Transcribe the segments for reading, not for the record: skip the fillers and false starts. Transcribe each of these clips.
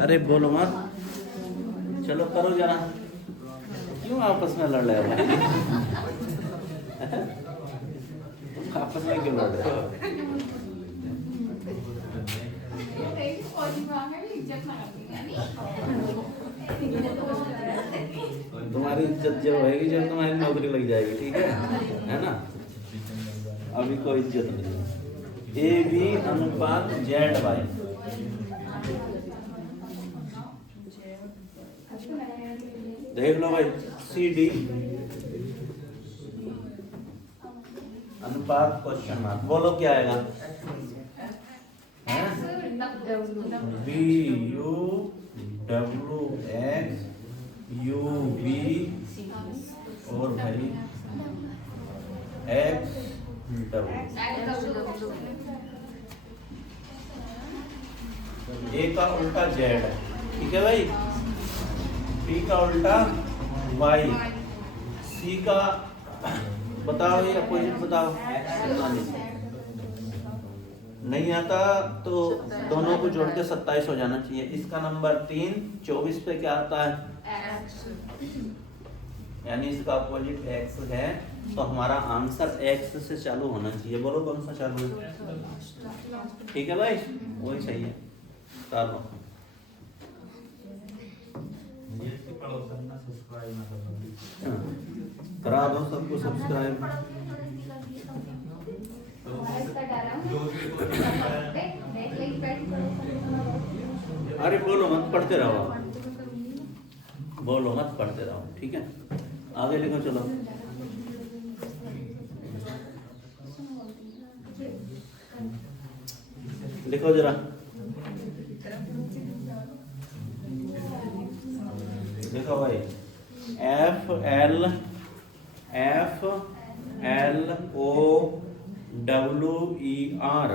अरे बोलो मत, चलो करो जरा। क्यों आपस में लड़ रहे हो भाई? आपस में क्यों लड़ रहे हो? तुम्हारी इज्जत जब होगी जब तुम्हारी नौकरी लग जाएगी, ठीक है ना? अभी कोई इज्जत नहीं। ए बी अनुपात जेड वाई, देख लो भाई। सी डी अनुपात क्वेश्चन मार्क, बोलो क्या आएगा? B U W X U B और भाई एक्स डब्ल्यू। ए का उल्टा जेड है, ठीक है भाई। बी का उल्टा वाई, सी का बताओ या अपोजिट बताओ। नहीं आता तो दोनों को जोड़ के 27 हो जाना चाहिए। इसका नंबर 3, 24 पे क्या आता है? यानी इसका अपोजिट एक्स है, तो हमारा आंसर एक्स से चालू होना चाहिए। बोलो कौन सा चालू है? ठीक है भाई, वही सही है। चलो करा दो सबको सब्सक्राइब। अरे बोलो मत, पढ़ते रहो। बोलो मत, पढ़ते रहो, ठीक है? आगे लिखो, चलो। लिखो जरा, देखो भाई। F L O W E R,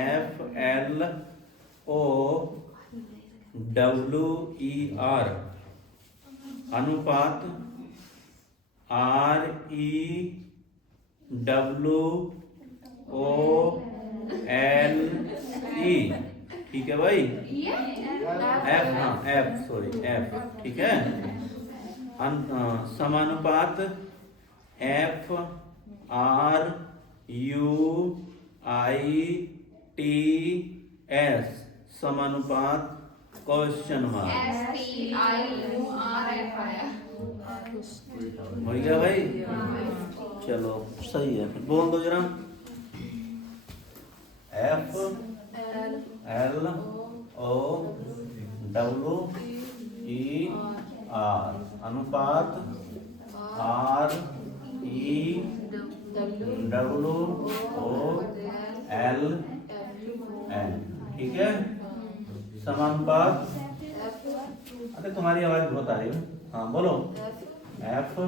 F L O W E R अनुपात R E W O L E, ठीक है भाई? एफ, हाँ एफ, सॉरी एफ, ठीक है। समानुपात F R U I T S, समानुपात क्वेश्चन मार्क। हो गया भाई? चलो सही है, फिर बोल दो जरा। F L O W E R अनुपात R E W O L N, ठीक है। समानुपात, अरे तुम्हारी आवाज बहुत आ रही है। हाँ बोलो। F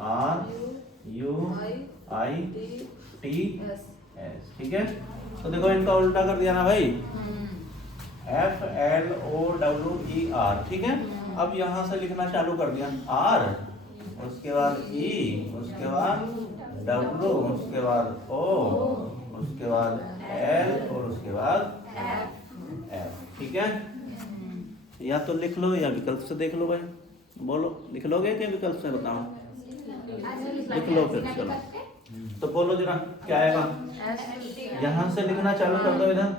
R U I T S, ठीक है। तो देखो इनका उल्टा कर दिया ना भाई, F L O W E R, ठीक है। अब यहां से लिखना चालू कर दिया, आर, उसके बाद ई, उसके बाद डब्ल्यू, उसके बाद ओ, उसके बाद एल और उसके बाद एफ, ठीक है। या तो लिख लो या विकल्प से देख लो भाई। बोलो, लिख लोगे क्या विकल्प से? बताओ, लिख लो फिर, चलो। तो बोलो जरा क्या आएगा? यहां से लिखना चालू कर दो, इधर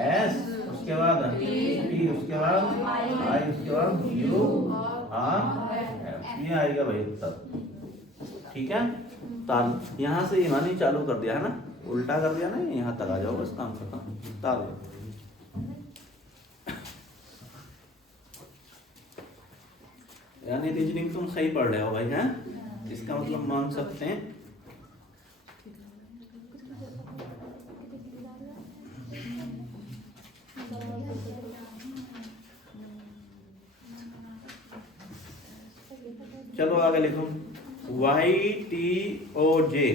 एस, उसके बाद टी, उसके बाद आई, उसके बाद यू आर एफ, ये आएगा भाई उत्तर, ठीक है। ताल यहां से ईमानी चालू कर दिया है ना, उल्टा कर दिया ना, यहाँ तक आ जाओ, बस काम खत्म। ताल यानी रीजनिंग तुम सही पढ़ रहे हो भाई, हैं? इसका मतलब मान सकते हैं। चलो आगे लिखो, वाई टी ओ जे,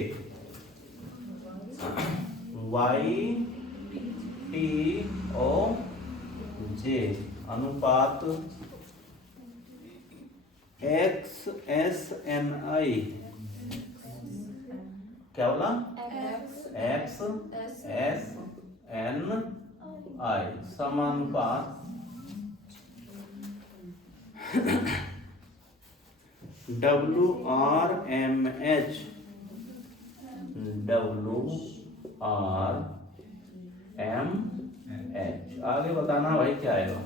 वाई टी ओ जे अनुपात एक्स एस एन आई, क्या बोला? एक्स एस एन आई समानुपात WRMH, WRMH। आगे बताना भाई क्या आएगा।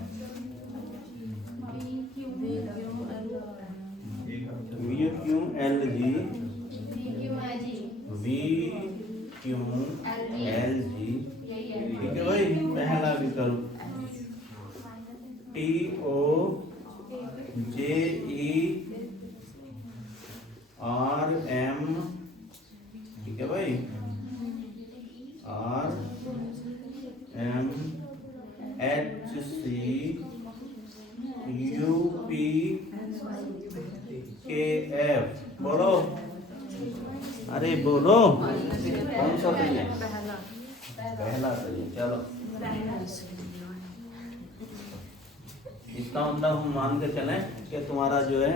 VQLG, VQLG, ठीक है भाई। पहला विकल्प TOJERM, ठीक है भाई, RMHCUPKF। बोलो, अरे बोलो, कौन सा सही है? पहला सही है। चलो, इसका मतलब हम मान के चलें कि तुम्हारा जो है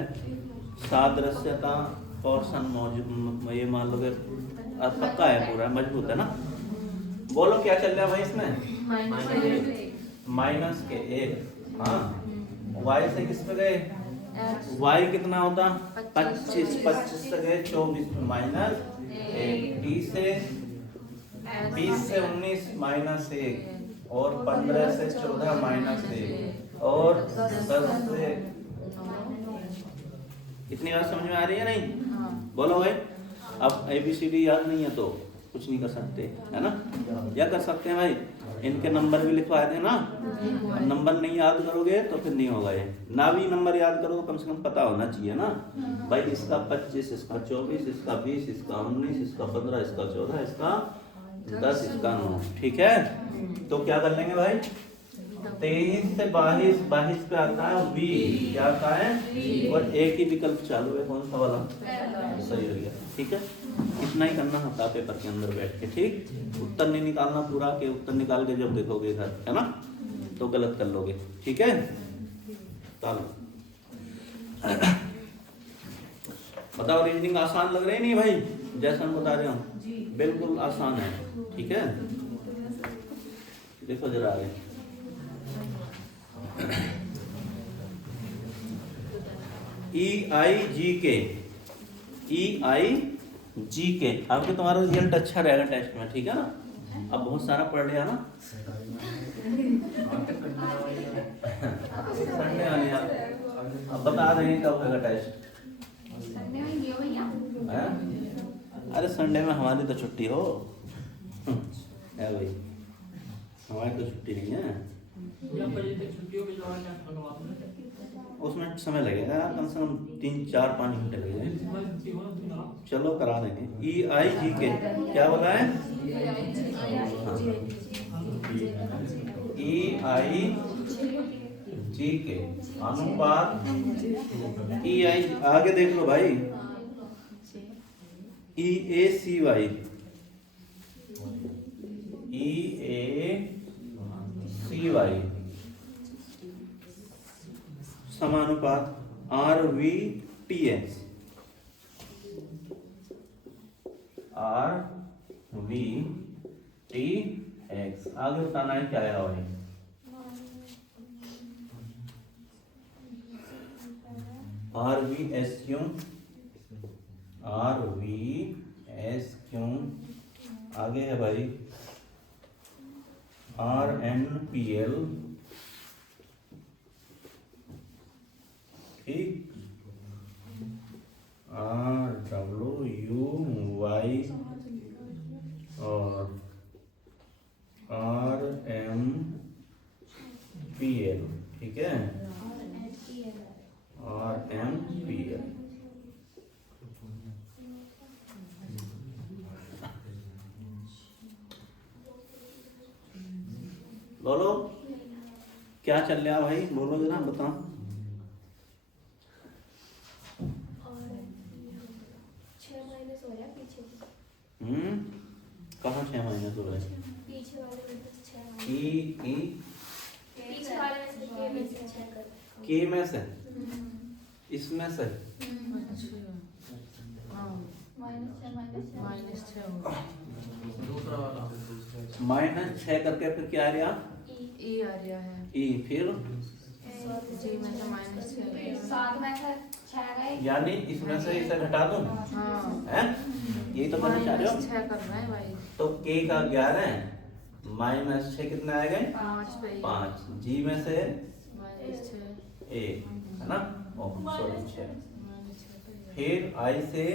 सादृश्यता पोर्शन मौजूद, ये मान लो कि पक्का है, पूरा मजबूत है ना। बोलो क्या चल रहा है भाई इसमें? माइनस के एक। हाँ, वाई से किस पे गए? वाई कितना होता? 25, 25 से गए 24 माइनस 1, 20 से 19 माइनस 1, और 15 से 14 माइनस 1, और 10 से। इतनी बात समझ में आ रही है नहीं? बोलो भाई। अब ABCD याद नहीं है तो कुछ नहीं कर सकते, है ना? या कर सकते हैं भाई, इनके नंबर भी लिखवा दें ना। नंबर नहीं याद करोगे तो फिर नहीं होगा ये। ना भी नंबर याद करो तो कम से कम पता होना चाहिए ना भाई। इसका 25, इसका 24, इसका 20, इसका 19, इसका 15, इसका 14, इसका 10, इसका 9, ठीक है। तो क्या कर लेंगे भाई? 23 से 22, 22 पे आता है V, क्या आता है? और एक ही विकल्प चालू है, कौन सा वाला? सही हो गया, ठीक है। इतना ही करना होता पेपर के अंदर बैठ के, ठीक। उत्तर नहीं निकालना पूरा, के उत्तर निकाल के जब देखोगे घर, है ना, तो गलत कर लोगे, ठीक है। चलो बताओ, रीजनिंग आसान लग रही नहीं भाई? जैसा हम बता रहे हूँ बिल्कुल आसान है, ठीक है। देखो जरा आगे। EIGK, EIGK। आपके तुम्हारा रिजल्ट अच्छा रहेगा टेस्ट में, ठीक है ना। अब बहुत सारा पढ़ लिया ना। संडे आने यार, अब बता रहे हैं कब होगा टेस्ट। अरे संडे में हमारी तो छुट्टी हो है भाई, हमारी तो छुट्टी नहीं है। उसमें समय लगेगा कम से कम 3-4-5 घंटे लगेंगे। चलो करा देंगे। EIGK क्या बोला है? EIGK अनुपात। EI आगे देख लो भाई, EACY, EACY समानुपात RVTX, RVTX। आगे बताना है क्या आएगा भाई? RVSQ, RVSQ। आगे है भाई RNPL, ठीक, RWY और RMPL, ठीक है, RMPL। बोलो क्या चल रहा भाई, बोलो जरा बताओ। कहाँ 6 माइनस हो रहे हैं? के में से, इसमें से -6 करके फिर क्या आ रहा? E आ रहा है। E, फिर जी में से -6 गए। 7 में से 6 गए। यानी इसमें से इसे घटा दूं, हाँ हैं? यही तो करना चाह रहे हो। -6 कर रहे हैं भाई। तो k का 11, -6 कितने आए गए? 5। g में से -6 a, है ना? Oh sorry 6। -6 फिर i से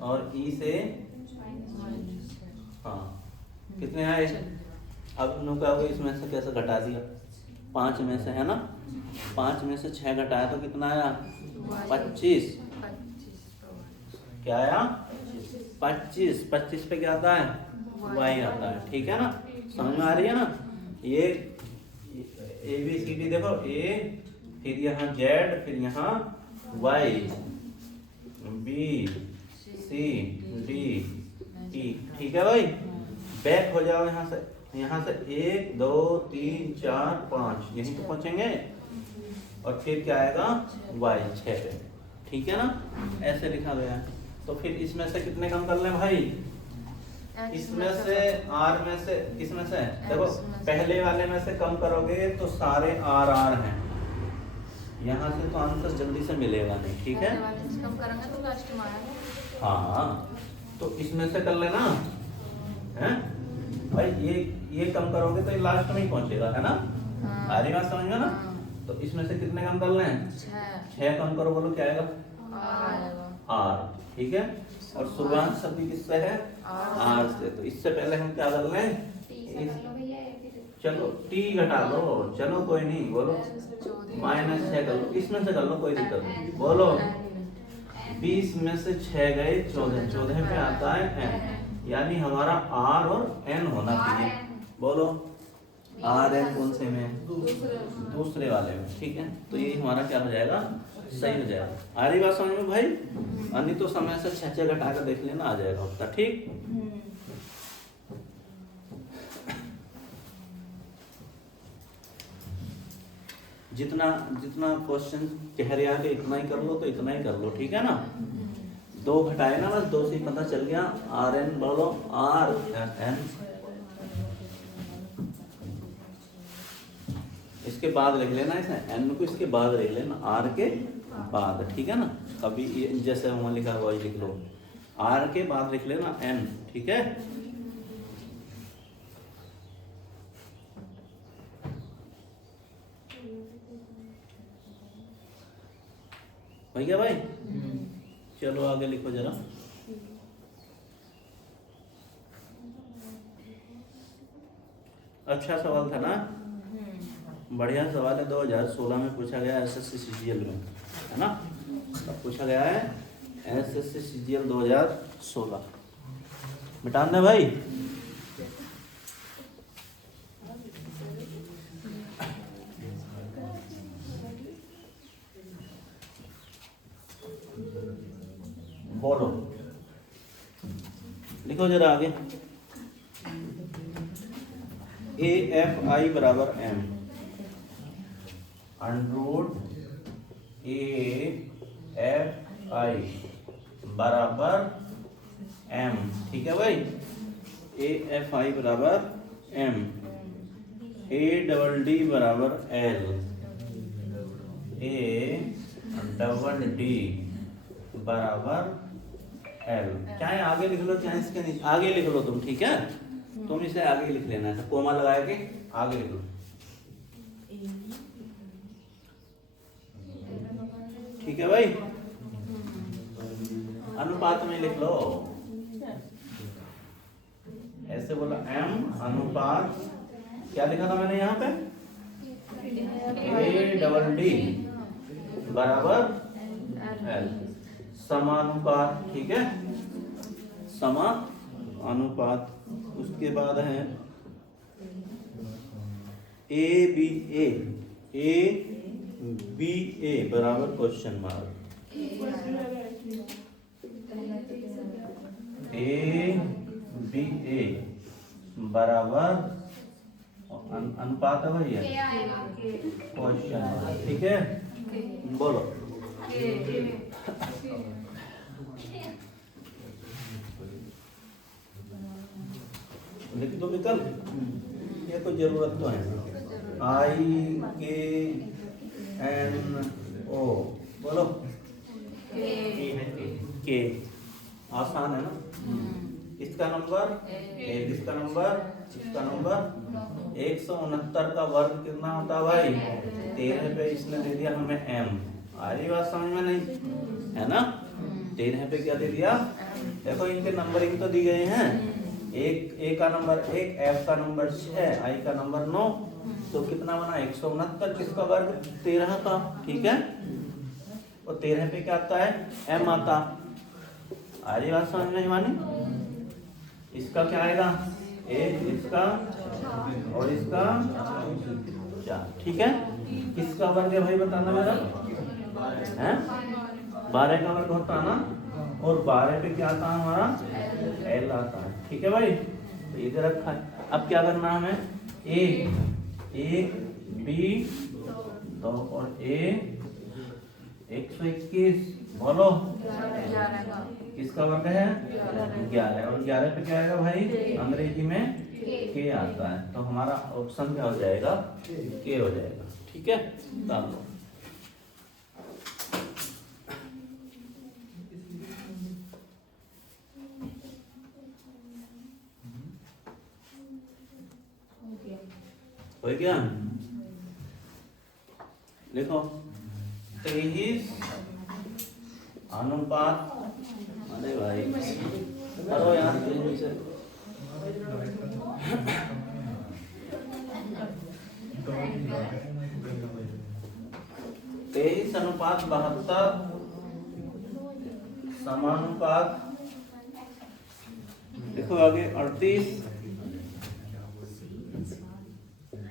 और e से, हाँ कितने आए? अब नुका को इसमें से कैसे घटा दिया? 5 में से, है ना? 5 में से 6 घटाया तो कितना आया? 25। क्या आया? 25। 25 पे क्या आता है? y आता है, ठीक है ना? समझ में आ रही है ना? ये ABCD देखो, a, फिर यहाँ z, फिर यहाँ y, B, C, D, E, ठीक है भाई? बैक हो जाओ यहाँ से 1 2 3 4 5 यहीं पे पहुंचेंगे और फिर क्या आएगा? y 6 पे, ठीक है ना? ऐसे लिखा गया है। तो फिर इसमें से कितने कम कर लें भाई? इसमें से r में से, किसमें से? देखो पहले वाले में से कम करोगे तो सारे r हैं, यहाँ से तो आंसर जल्दी से मिलेगा नहीं, ठीक है? कम करेंगे तो लास्ट में आएगा। हाँ तो इसमें से कर लेना, हैं भाई? ये कम करोगे तो ये लास्ट में ही पहुंचेगा, है ना? आ रही बात समझ में ना? तो इसमें से कितने कम कर लें? 6 कम करो, बोलो क्या आएगा? R, ठीक है? और शुरुआत सभी किससे है? R से। तो इससे पहले हम क्या कर लें? चलो t घटा लो, चलो कोई नहीं, बोलो -6 कर लो, इसमें से कर लो, कोई दिक्कत नहीं, बोलो 20 में से 6 गए 14, 14 पे आता है n, यानी हमारा r और n होना चाहिए। बोलो r n कौन से में? दूसरे वाले में, ठीक है? तो ये हमारा क्या हो जाएगा? सही हो जाएगा। आ रही बात समझ में भाई? अन्य तो समय से 6 घटा कर देख लेना, आ जाएगा उत्तर, ठीक? जितना जितना क्वेश्चन कह रहा है इतना ही कर लो, तो इतना ही कर लो, ठीक है ना? 2 घटाए ना, बस 2 से ही पता चल गया। RN बोलो, RN इसके बाद लिख लेना, इसे n को इसके बाद लिख लेना, r के बाद, ठीक है ना? कभी जैसे वहां लिखा हुआ लिख लो, r के बाद लिख लेना n, ठीक है? भैया भाई चलो आगे लिखो जरा। अच्छा सवाल था ना? बढ़िया सवाल है, 2016 में पूछा गया SSC CGL में, है ना? तब पूछा गया है SSC CGL 2016। मिटान दे भाई। बोलो, लिखो जरा आगे। AFI बराबर M, √ AFI बराबर M, ठीक है भाई? AFI बराबर M, ADD बराबर L, ADD बराबर L। चाहे आगे लिख लो, चाहे इसके नीचे आगे लिख लो तुम, ठीक है? तुम इसे आगे लिख लेना, ऐसा कोमा लगा के आगे लिख लो, ठीक है भाई? अनुपात में लिख लो, ऐसे बोला M अनुपात, क्या लिखा था मैंने यहाँ पे? ADD बराबर L, समानुपात, ठीक है? समानुपात। उसके बाद है ABA बराबर क्वेश्चन मार्क, ABA बराबर अनुपात है भैया, क्वेश्चन मार्क, ठीक है? बोलो लिख दो विकल्प, ये तो जरूरत तो है। IKNO, बोलो के। आसान है ना। इसका नंबर एक, इसका नंबर, इसका नंबर 169 का वर्ग कितना होता है भाई? 13 पे इसने दे दिया हमें m। आ रही बात समझ में? नहीं है ना? 13 पे क्या दे दिया? देखो इनके नंबरिंग तो दी गए हैं। एक ए का नंबर 1, f का नंबर 6, i का नंबर 9, तो कितना बना? 169। किसका वर्ग? 13 का। ठीक है, और 13 पे क्या आता है? m आता। आ रही बात समझ में मानी? इसका क्या आएगा? एक, इसका और इसका 4। ठीक है, किसका वर्ग है भाई बताना मेरा? है 12 का वर्ग होता है ना, और 12 पे क्या आता है हमारा? L आता है। ठीक है भाई, तो इधर रखा है। अब क्या करना है हमें? A 1, B 2 और A 121। बोलो 11 का। किसका वर्ग है? 11। और 11 पे क्या आएगा भाई? अंग्रेजी में के आता है, तो हमारा ऑप्शन क्या हो जाएगा? के हो जाएगा। ठीक है, डाल लो। हो गया? लिखो 23 अनुपात, अरे भाई करो यार तेजी से। 23 अनुपात 72 समानुपात, देखो आगे 38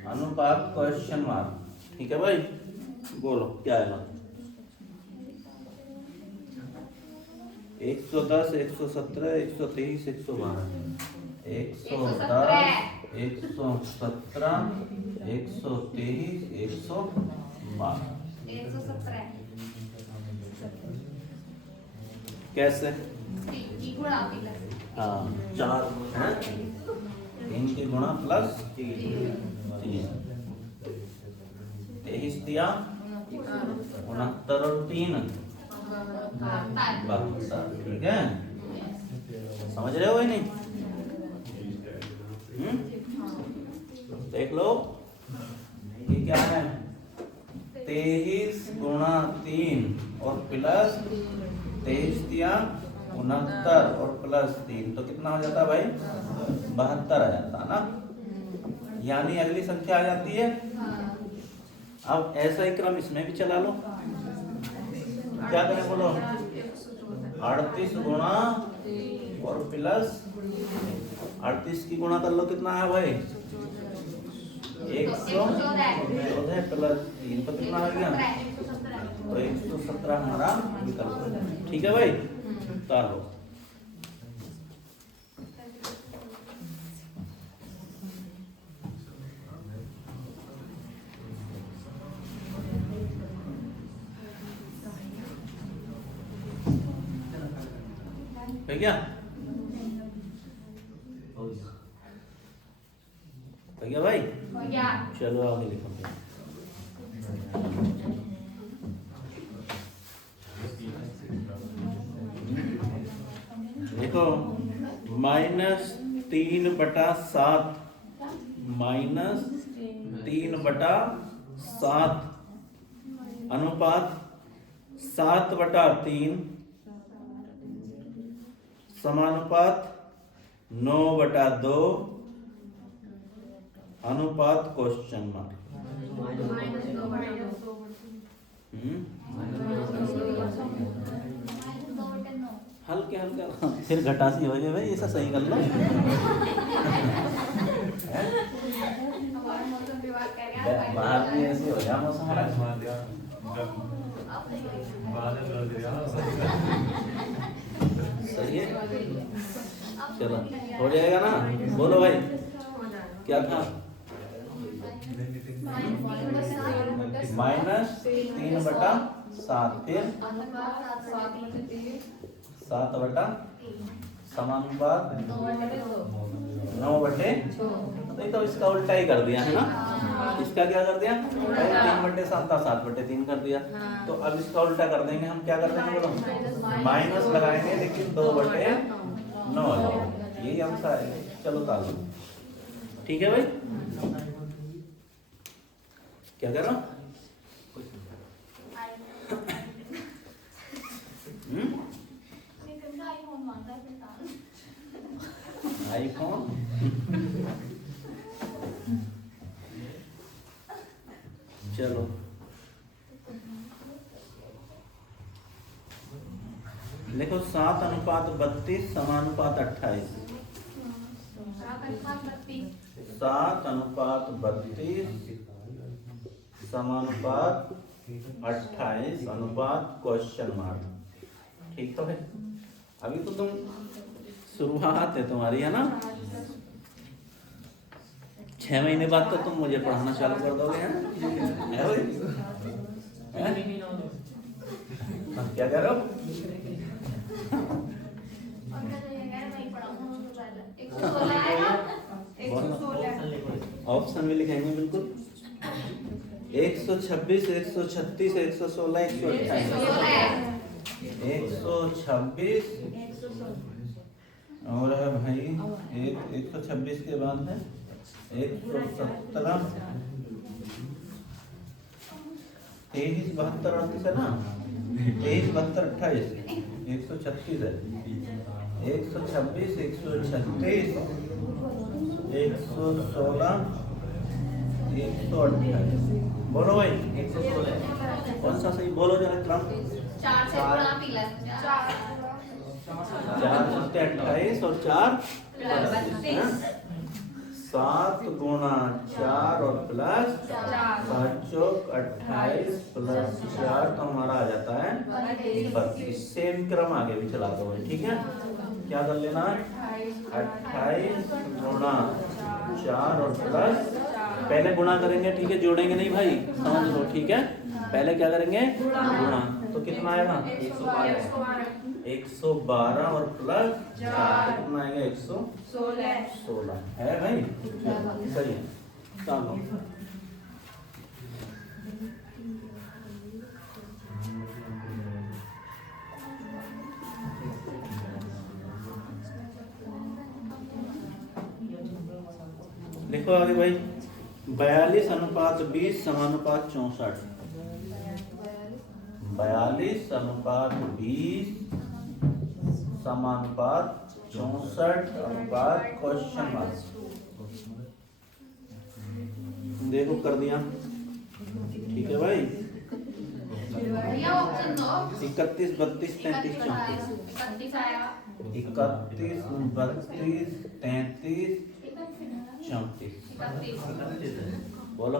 अनुपात क्वेश्चन मार्क। ठीक है भाई, बोलो क्या आएगा? 110, 117, 123, 112, 110, 117, 123, 112। 117 कैसे? की गुणा प्लस हाँ 4 है, 3 की गुणा प्लस 3, 23 दिया 69 और 3 72। ठीक है, समझ रहे हो या नहीं? देख लो ये क्या है? 23 गुणा 3 और प्लस 23 दिया 69 और प्लस 3, तो कितना हो जाता है भाई? 72 आ जाता है ना, यानी अगली संख्या आ जाती है। अब ऐसा ही क्रम इसमें भी चला लो। क्या करें बोलो? 38 गुणा और प्लस 38 की गुणा कर लो, कितना है भाई? 114 प्लस 3, तो कितना आ गया? तो 117 हमारा विकल्प है। ठीक है भाई, तालो है क्या? है क्या भाई? हो गया। चलो आगे लिखो। देखो -3/7 -3/7 अनुपात 7/3 समानुपात 9/2 अनुपात क्वेश्चन मार्क। हल्के हल्के फिर घटासी हो जाए भाई, ऐसा सही कर लो। बाहर में ऐसे हो जाए मौसम। सही है, चलो हो जाएगा ना? बोलो भाई क्या था? -3/7 फिर 7/3 समानुपात 9/2। नहीं तो इसका उल्टा ही कर दिया है ना, इसका क्या कर दिया, 3/7 था 7/3 कर दिया। तो अब इसका उल्टा कर देंगे हम, क्या कर देंगे बोलो, माइनस लगाएंगे लेकिन 2/9 यही आंसर है। चलो तालो, ठीक है भाई, क्या कर रहा हूँ? आईफोन चलो देखो 7:32 समानुपात 28। 7:32 समानुपात 28 अनुपात क्वेश्चन मार्क। ठीक तो है, अभी तो तुम शुरुआत है तुम्हारी, है ना। 6 महीने बाद तो तुम मुझे पढ़ाना चालू कर दोगे, है भाई? क्या कह रहे हो? ऑप्शन में लिखेंगे बिल्कुल। 126, 136, 116, 128। 126 और है भाई 126 के बाद है 117, 23, 72, 38 है ना। 23, 72, 28, 136 है। 126, 136, 116, 128। बोलो भाई 116 कौन सा सही, बोलो जरा क्रम। 4 से गुणा प्लस 4 सत्ते 28 और 4 7 गुणा 4 और प्लस 7 चौक 28 प्लस 4 तो हमारा आ जाता है 32। सेम क्रम आगे भी चला दो, ठीक है। क्या कर लेना, 28 गुणा 4 और प्लस, पहले गुणा करेंगे, ठीक है, जोड़ेंगे नहीं भाई, समझ लो, ठीक है। पहले क्या करेंगे, गुणा, तो कितना आएगा 112 और प्लस 4 कितना आएगा 116 है भाई, सही है। चलो देखो आगे भाई, 42:20 समानुपात 64। 42:20 समानुपात 64 अनुपात क्वेश्चन मार्क। देखो कर दिया, ठीक है भाई। 31, 32, 33, 34। 31, 32, 33, 34। बोलो,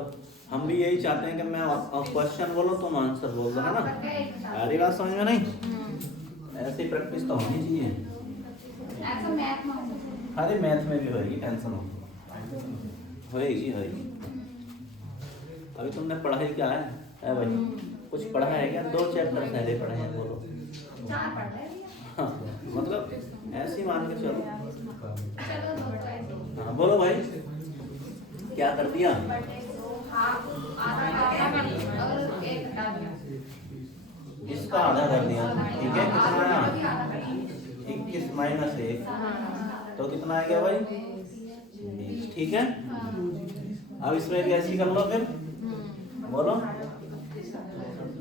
हम भी यही चाहते हैं कि मैं क्वेश्चन बोलो तुम आंसर बोल दो, है ना। सारी बात समझ में नहीं, ऐसी प्रैक्टिस तो होनी चाहिए। अरे मैथ में भी होगी, टेंशन हो, होएगी। अभी तुमने पढ़ाई क्या है भाई, कुछ पढ़ा है क्या? 2 चैप्टर पहले पढ़े हैं, बोलो। हाँ, मतलब ऐसे मान के चलो। हाँ बोलो भाई, क्या कर दिया? इसका आधा कर दिया, ठीक है। कितना आया 21 माइनस 1 तो कितना आ गया भाई 20, ठीक है। अब इसमें भी ऐसी कर लो फिर, बोलो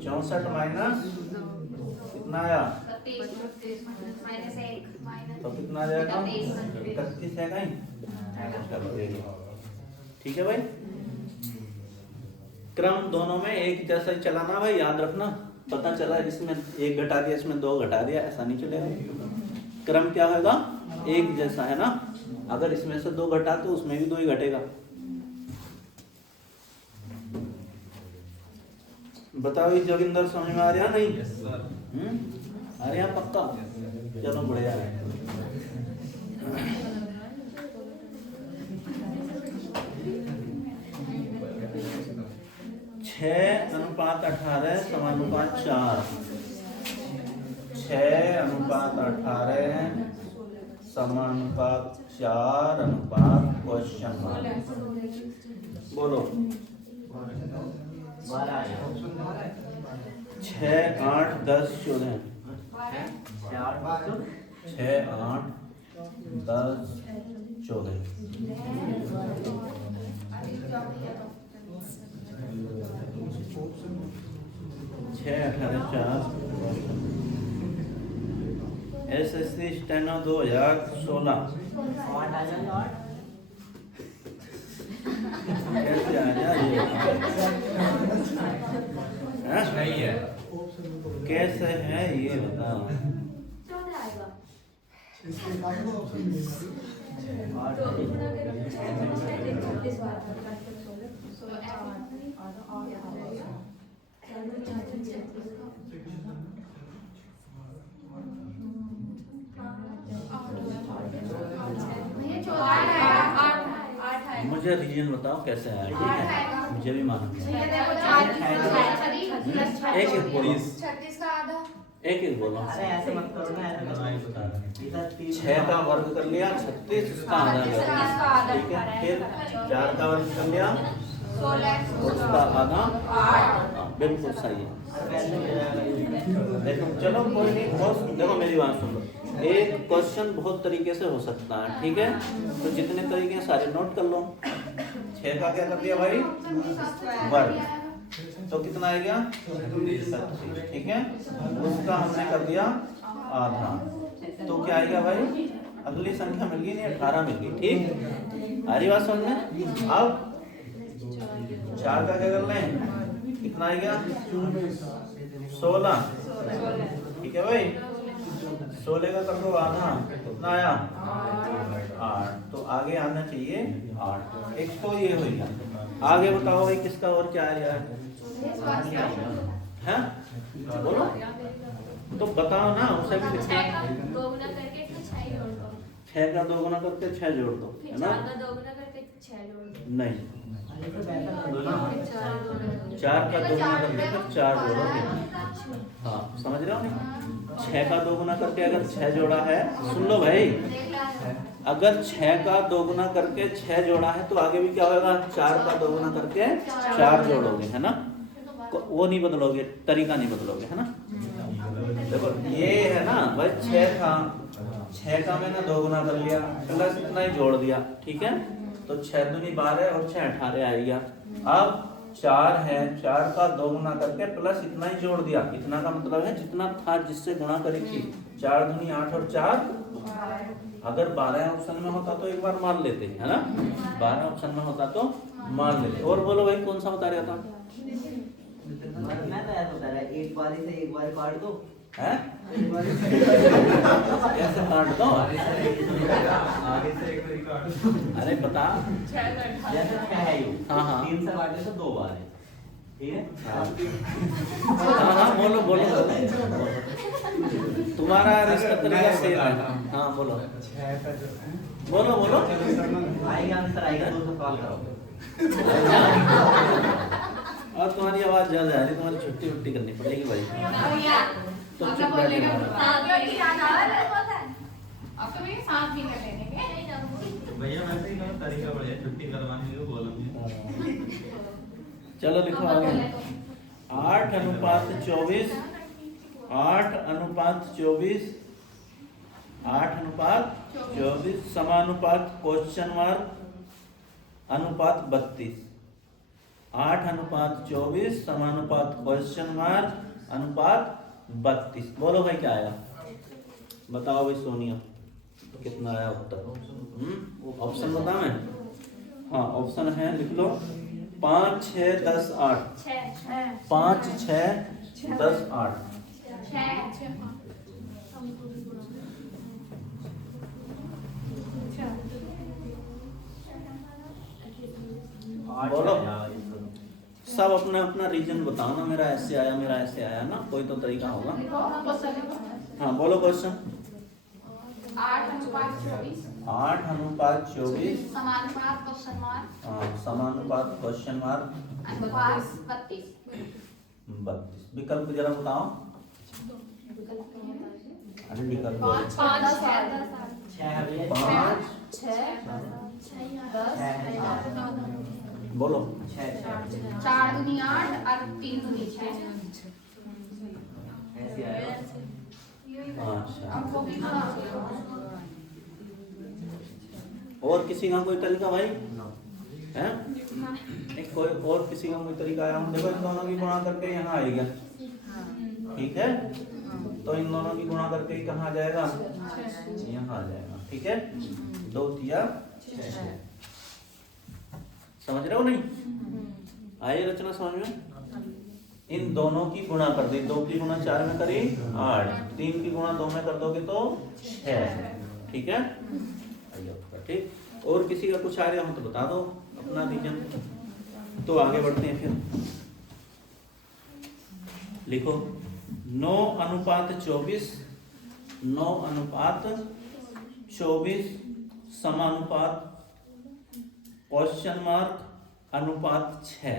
64 माइनस कितना आया तो कितना आ जाएगा 31 है कहीं, ठीक है भाई। क्रम दोनों में एक जैसा ही चलाना भाई, याद रखना। पता चला इसमें 1 घटा दिया, इसमें 2 घटा दिया, ऐसा नहीं चलेगा। क्रम क्या होगा, एक जैसा है ना। अगर इसमें से 2 घटा तो उसमें भी 2 ही घटेगा। बताओ ये जोगिंदर समझ में आ रहा नहीं? आ रहा पक्का? चलो बढ़िया है। 6:18 समानुपात 4। 6:18 समानुपात 4 अनुपात क्वेश्चन मार्क। बोलो 6 8 10 14 6 8 10 14 6 18 4 SSC स्टेनो 2016 कैसे आया ये हैं? कैसे है ये बताओ। मुझे रीजन बताओ कैसे आया, ठीक है मुझे भी मालूम है। एक एक बोलो, 36 का आधा। एक एक बोलो। अरे ऐसे मत करो ना, ऐसे बता बताओ। 6 का वर्ग कर लिया 36 उसका आधा कर दिया, ठीक है। फिर 4 का वर्ग कर लिया 16 उसका आधा, बिल्कुल सही है। देखो चलो कोई नहीं, बहुत देखो मेरी बात सुन लो। एक क्वेश्चन बहुत तरीके से हो सकता है, ठीक है, तो जितने तरीके हैं सारे नोट कर लो। 6 का क्या कर दिया भाई वर्ग, तो कितना आ गया 36, ठीक है। उसका हमने कर दिया आधा, तो क्या आएगा भाई अगली संख्या मिल गई, नहीं 18 मिल गई, ठीक। आ रही बात समझ में। अब 4 का क्या कर लें, कितना आ गया 16, ठीक है भाई। 16 का कर दो आधा, कितना आया 8, तो आगे आना चाहिए 8। एक तो ये हो गया। आगे बताओ भाई किसका और क्या आया है, बोलो तो बताओ ना, उसे भी लिखना। 6 का 2 गुना करके 6 जोड़ दो, 6 का 2 गुना करके 6 जोड़ दो, फिर है ना। 4 का 2 गुना करके 6 जोड़ दो, नहीं, फिर 4 जोड़ 4 का 2 गुना करके फिर 4 जोड़ोगे। हाँ समझ रहे हो। 6 का 2 गुना करके अगर 6 जोड़ा है, सुन लो भाई, अगर 6 का 2 गुना करके 6 जोड़ा है तो आगे भी क्या होगा, 4 का 2 गुना करके 4 जोड़ोगे, है ना। वो नहीं बदलोगे, तरीका नहीं बदलोगे, है ना। देखो ये है ना भाई 6 का मैंने 2 गुना कर लिया प्लस इतना ही जोड़ दिया, ठीक है। तो 6 दूनी 12 और 6 18 आएगा। अब 4 है, 4 का 2 गुना करके प्लस इतना ही जोड़ दिया। इतना का मतलब है जितना था जिससे गुणा करी थी। 4 दूनी 8 और 4, अगर 12 ऑप्शन में होता तो एक बार मान लेते, है ना। 12 ऑप्शन में होता तो मान लेते। और बोलो भाई कौन सा बता रहा था। मैं तो ऐसा बता रहा, एक बारी से एक बारी काट दो, हैं एक बारी से कैसे काट दो, आगे से एक बारी काट दो। अरे बता। जैसे 6 है ये, हाँ, हाँ। 3 से काटे तो 2 बार है, ठीक है। हाँ हाँ बोलो बोलो, तुम्हारा इसका तरीका सेम है। हाँ बोलो बोलो बोलो। आएगा आंसर आएगा, 2 सवाल करो। और तुम्हारी आवाज ज्यादा आ रही, तुम्हारी छुट्टी वुट्टी करनी पड़ेगी भाई। तो चुप बैठे भैया वैसे ही तरीका बढ़िया, छुट्टी करवाने को बोलूंगी। चलो लिखो आगे। 8 अनुपात 24, 8 अनुपात 24, 8 अनुपात 24 समानुपात क्वेश्चन मार्क अनुपात 32। 8 अनुपात 24 समानुपात क्वेश्चन मार्क अनुपात 32। बोलो भाई क्या आया, बताओ भाई सोनिया कितना आया उत्तर। ऑप्शन बताओ मैं। हाँ ऑप्शन है, लिख लो 5 6 10 8। 5 6 10 8। बोलो सब अपना अपना रीजन बताओ ना। मेरा ऐसे आया, मेरा ऐसे आया ना, कोई तो तरीका होगा। हाँ बोलो क्वेश्चन। 8 अनुपात 24 8 अनुपात 24 समानुपात क्वेश्चन मार्क हाँ समानुपात क्वेश्चन मार्क अनुपात 32। 32। विकल्प जरा बताओ। अरे विकल्प बोलो। 5 5 10 छह 5 छह 10 बोलो। 4 दूनी 8 और 3 दूनी 6 ऐसे आएगा। अच्छा, हमको भी बना और किसी का कोई तरीका भाई है? एक कोई और किसी का कोई तरीका आया? हम देखो इन दोनों की गुणा करके यहाँ आएगा, ठीक है? तो इन दोनों की गुणा करके कहाँ आ जाएगा? यहाँ आ जाएगा, ठीक है? 2 तिया 6। समझ रहे हो नहीं? आइए रचना समझ में। इन दोनों की गुणा कर दी, 2 की गुणा 4 में करी 8, 3 की गुणा 2 में कर दोगे तो 6, ठीक है? आइए आपका, ठीक। और किसी का कुछ आ रहा हो तो बता दो अपना रीजन। तो आगे बढ़ते हैं फिर। लिखो 9:24 9:24 समानुपात क्वेश्चन मार्क अनुपात 6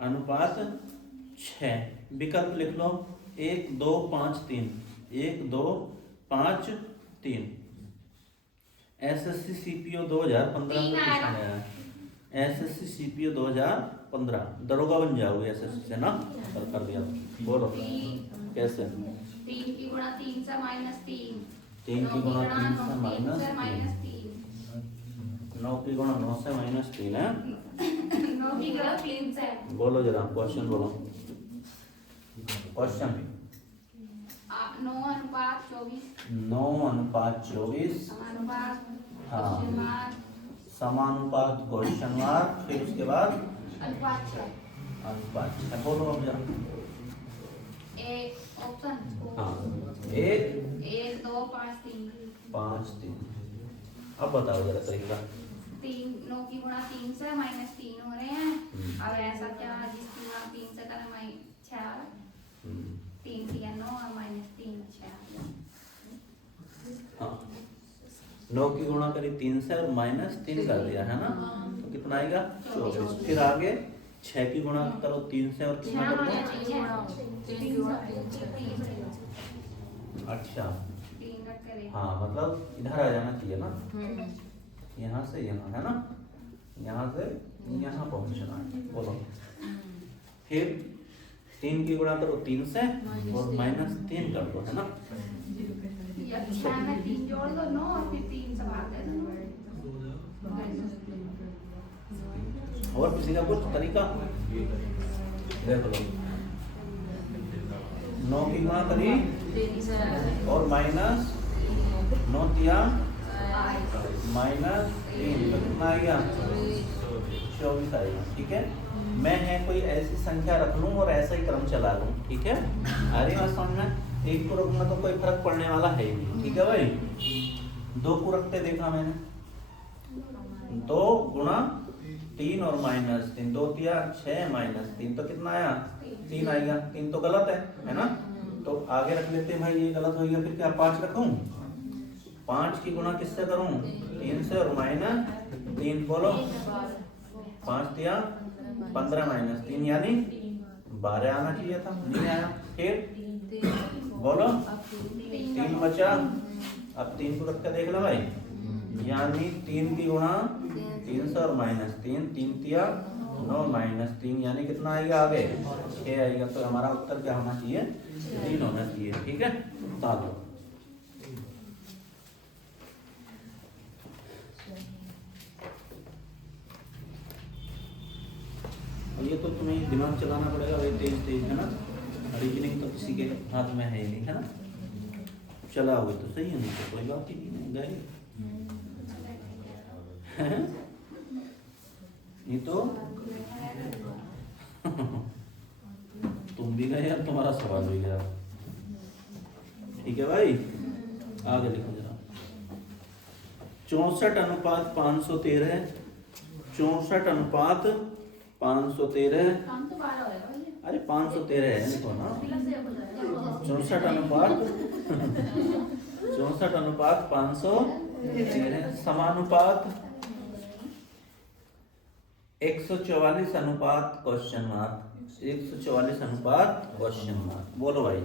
अनुपात 6। विकल्प लिख लो 1 2 5 3 1 2 5 3। एसएससी सीपीओ 2015 तीन में आएगा। पूछा गया है। एसएससी सीपीओ 2015 दरोगा बन जाओगे एसएससी से ना? कर दिया। बोलो कैसे? 3 की गुणा 3 से -3 3 की गुणा 3 से -3 -3 9 की गुणा 9 से -3 है। 9 की गुणा 3 से बोलो जरा क्वेश्चन बोलो। क्वेश्चन 9:24 9:24 समानुपात हाँ। क्वेश्चन मार्क समानुपात क्वेश्चन मार्क, फिर उसके बाद अनुपात 6 अनुपात 6। बोलो अब जरा। ए ऑप्शन हाँ 1 1 2 5 3 5 3। अब बताओ जरा तरीका। 3 9 की गुणा 3 से -3 हो रहे हैं। अब ऐसा क्या जिसकी गुणा 3 से करें 6 3 3 9 और -3 6 हाँ 9 की गुणा करी 3 से और -3 कर दिया है ना? तो कितना आएगा? 24। फिर आगे 6 की गुणा करो 3 से और कितना कर दो? अच्छा 3 रख करे हाँ, मतलब इधर आ जाना चाहिए ना, यहाँ से यहाँ है ना, यहाँ से यहाँ पहुँचना है। बोलो फिर 3 की गुणा करो 3 से और -3 कर दो, है ना? या 6 में 3 जोड़ दो 9 और फिर 3 से भाग दे दो। और किसी का कुछ तरीका? देख लो 9 की गुणा करी और -9 दिया -3 कितना आएगा? 24 आएगा, ठीक है? मैं है कोई ऐसी संख्या रख लूं और ऐसा ही क्रम चला लूं, ठीक है? आ रही बात समझ में? 1 को रखूंगा तो कोई फर्क पड़ने वाला है ही नहीं, ठीक है भाई? 2 को रखते देखा मैंने 2 गुणा 3 और -3 2 दिया 6 -3 तो कितना आया? 3 आएगा। 3 तो गलत है ना? तो आगे रख लेते हैं भाई, ये गलत हो गया। फिर क्या 5 रखूं? 5 की गुणा किससे करूं? 3 से और -3। बोलो 5 दिया 15 -3 यानी 12 आना चाहिए था, नहीं आया। फिर बोलो 3 बचा। अब 3 को रख के देख लो भाई, यानी 3 की गुणा 3 से और -3 3 दिया 9 -3 यानी कितना आएगा? आगे 6 आएगा। तो हमारा उत्तर क्या होना चाहिए? 3 होना चाहिए, ठीक है? बता दो। और ये तो तुम्हें दिमाग चलाना पड़ेगा भाई, तेज तेज, है ना? रीजनिंग तो किसी के हाथ में है ही नहीं, है ना? चला हुआ तो सही है, नहीं तो कोई बात ही नहीं गए। ये तो तुम भी गए और तुम्हारा सवाल भी गया, ठीक है भाई? आगे लिखो जरा। 64:513 64:513 काम तो 12 होएगा भैया। अरे 513 है, लिखो ना। 64:513 समानुपात 144 अनुपात क्वेश्चन मार्क 144 अनुपात क्वेश्चन मार्क। बोलो भाई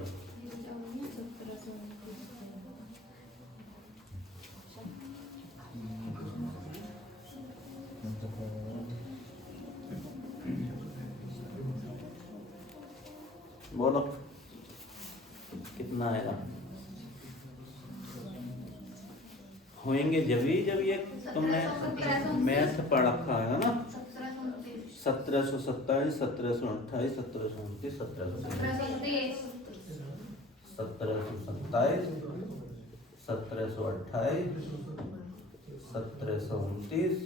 बोलो कितना आएगा? होंगे जब ये तुमने मैथ पढ़ रखा है ना। 1727, 1728, 1729, 1727, 1727, 1728, 1729,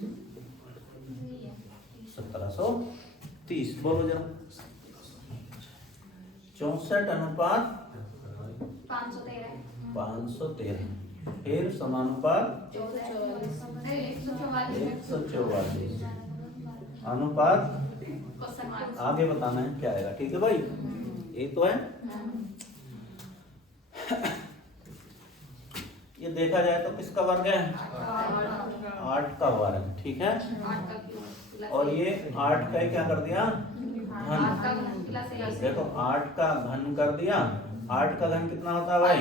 1730। बोलो जरा। 64 अनुपात 513। फिर समानुपात 144 अनुपात आगे बताना है क्या आएगा। ठीक है भाई, ये तो है। ये देखा जाए तो किसका वर्ग है? 8 का वर्ग। ठीक है, और ये 8 का ही क्या कर दिया? घन। देखो 8 का घन कर दिया। 8 का घन कितना होता है भाई?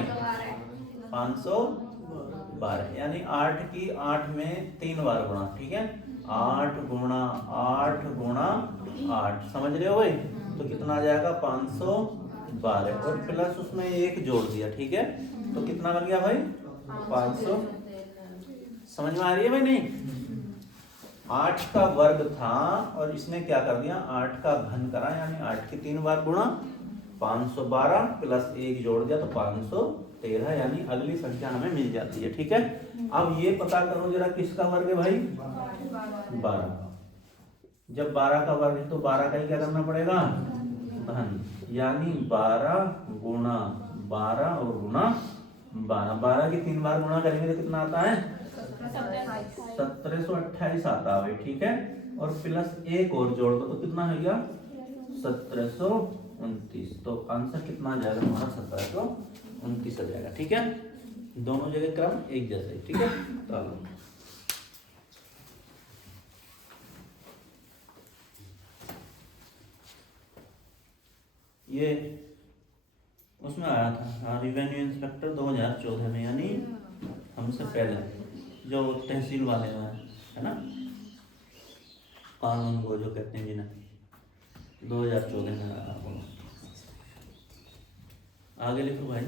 512। यानी 8 की 8 में 3 बार गुणा। ठीक है, 8 गुणा 8 गुणा 8, समझ रहे हो भाई? तो कितना आ जाएगा? 512 और प्लस उसमें 1 जोड़ दिया। ठीक है, तो कितना बन गया भाई? 500। समझ में आ रही है भाई? नहीं, 8 का वर्ग था और इसने क्या कर दिया? 8 का घन करा, यानी 8 की 3 बार गुणा 512 प्लस 1 जोड़ दिया तो 513, यानी अगली संख्या हमें मिल जाती है। ठीक है, अब ये पता करो जरा किसका वर्ग है भाई? 12 का। जब 12 का वर्ग है तो 12 का ही क्या करना पड़ेगा? धन, यानी 12 गुणा 12 और गुणा 12। 12 की 3 बार गुणा करेंगे तो कितना आता है? 1728 आता है। ठीक है, और प्लस 1 और जोड़ दो तो कितना हो गया? 1729। तो आंसर कितना आ जाएगा हमारा? 1729 आ जाएगा। ठीक है, दोनों जगह क्रम एक जैसे। ठीक है, चलो ये उसमें आया था रिवेन्यू इंस्पेक्टर 2014 में, यानी हमसे पहले जो तहसील वाले में है ना, कानून को जो कहते हैं जिन्हें, 2014 में आया। आगे लिखो भाई,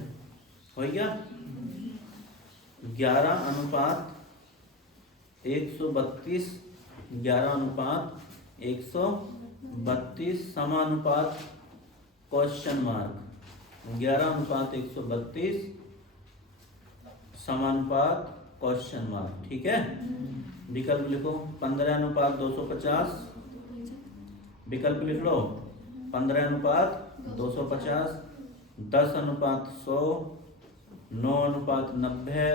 हो गया? 11 अनुपात 132, 11 अनुपात 132 समानुपात क्वेश्चन मार्क। 11 अनुपात 132 समानुपात क्वेश्चन मार्क। ठीक है, विकल्प लिखो। 15 अनुपात 250, विकल्प लिख लो। 15 अनुपात 250, 10 अनुपात 100, 9 अनुपात 90,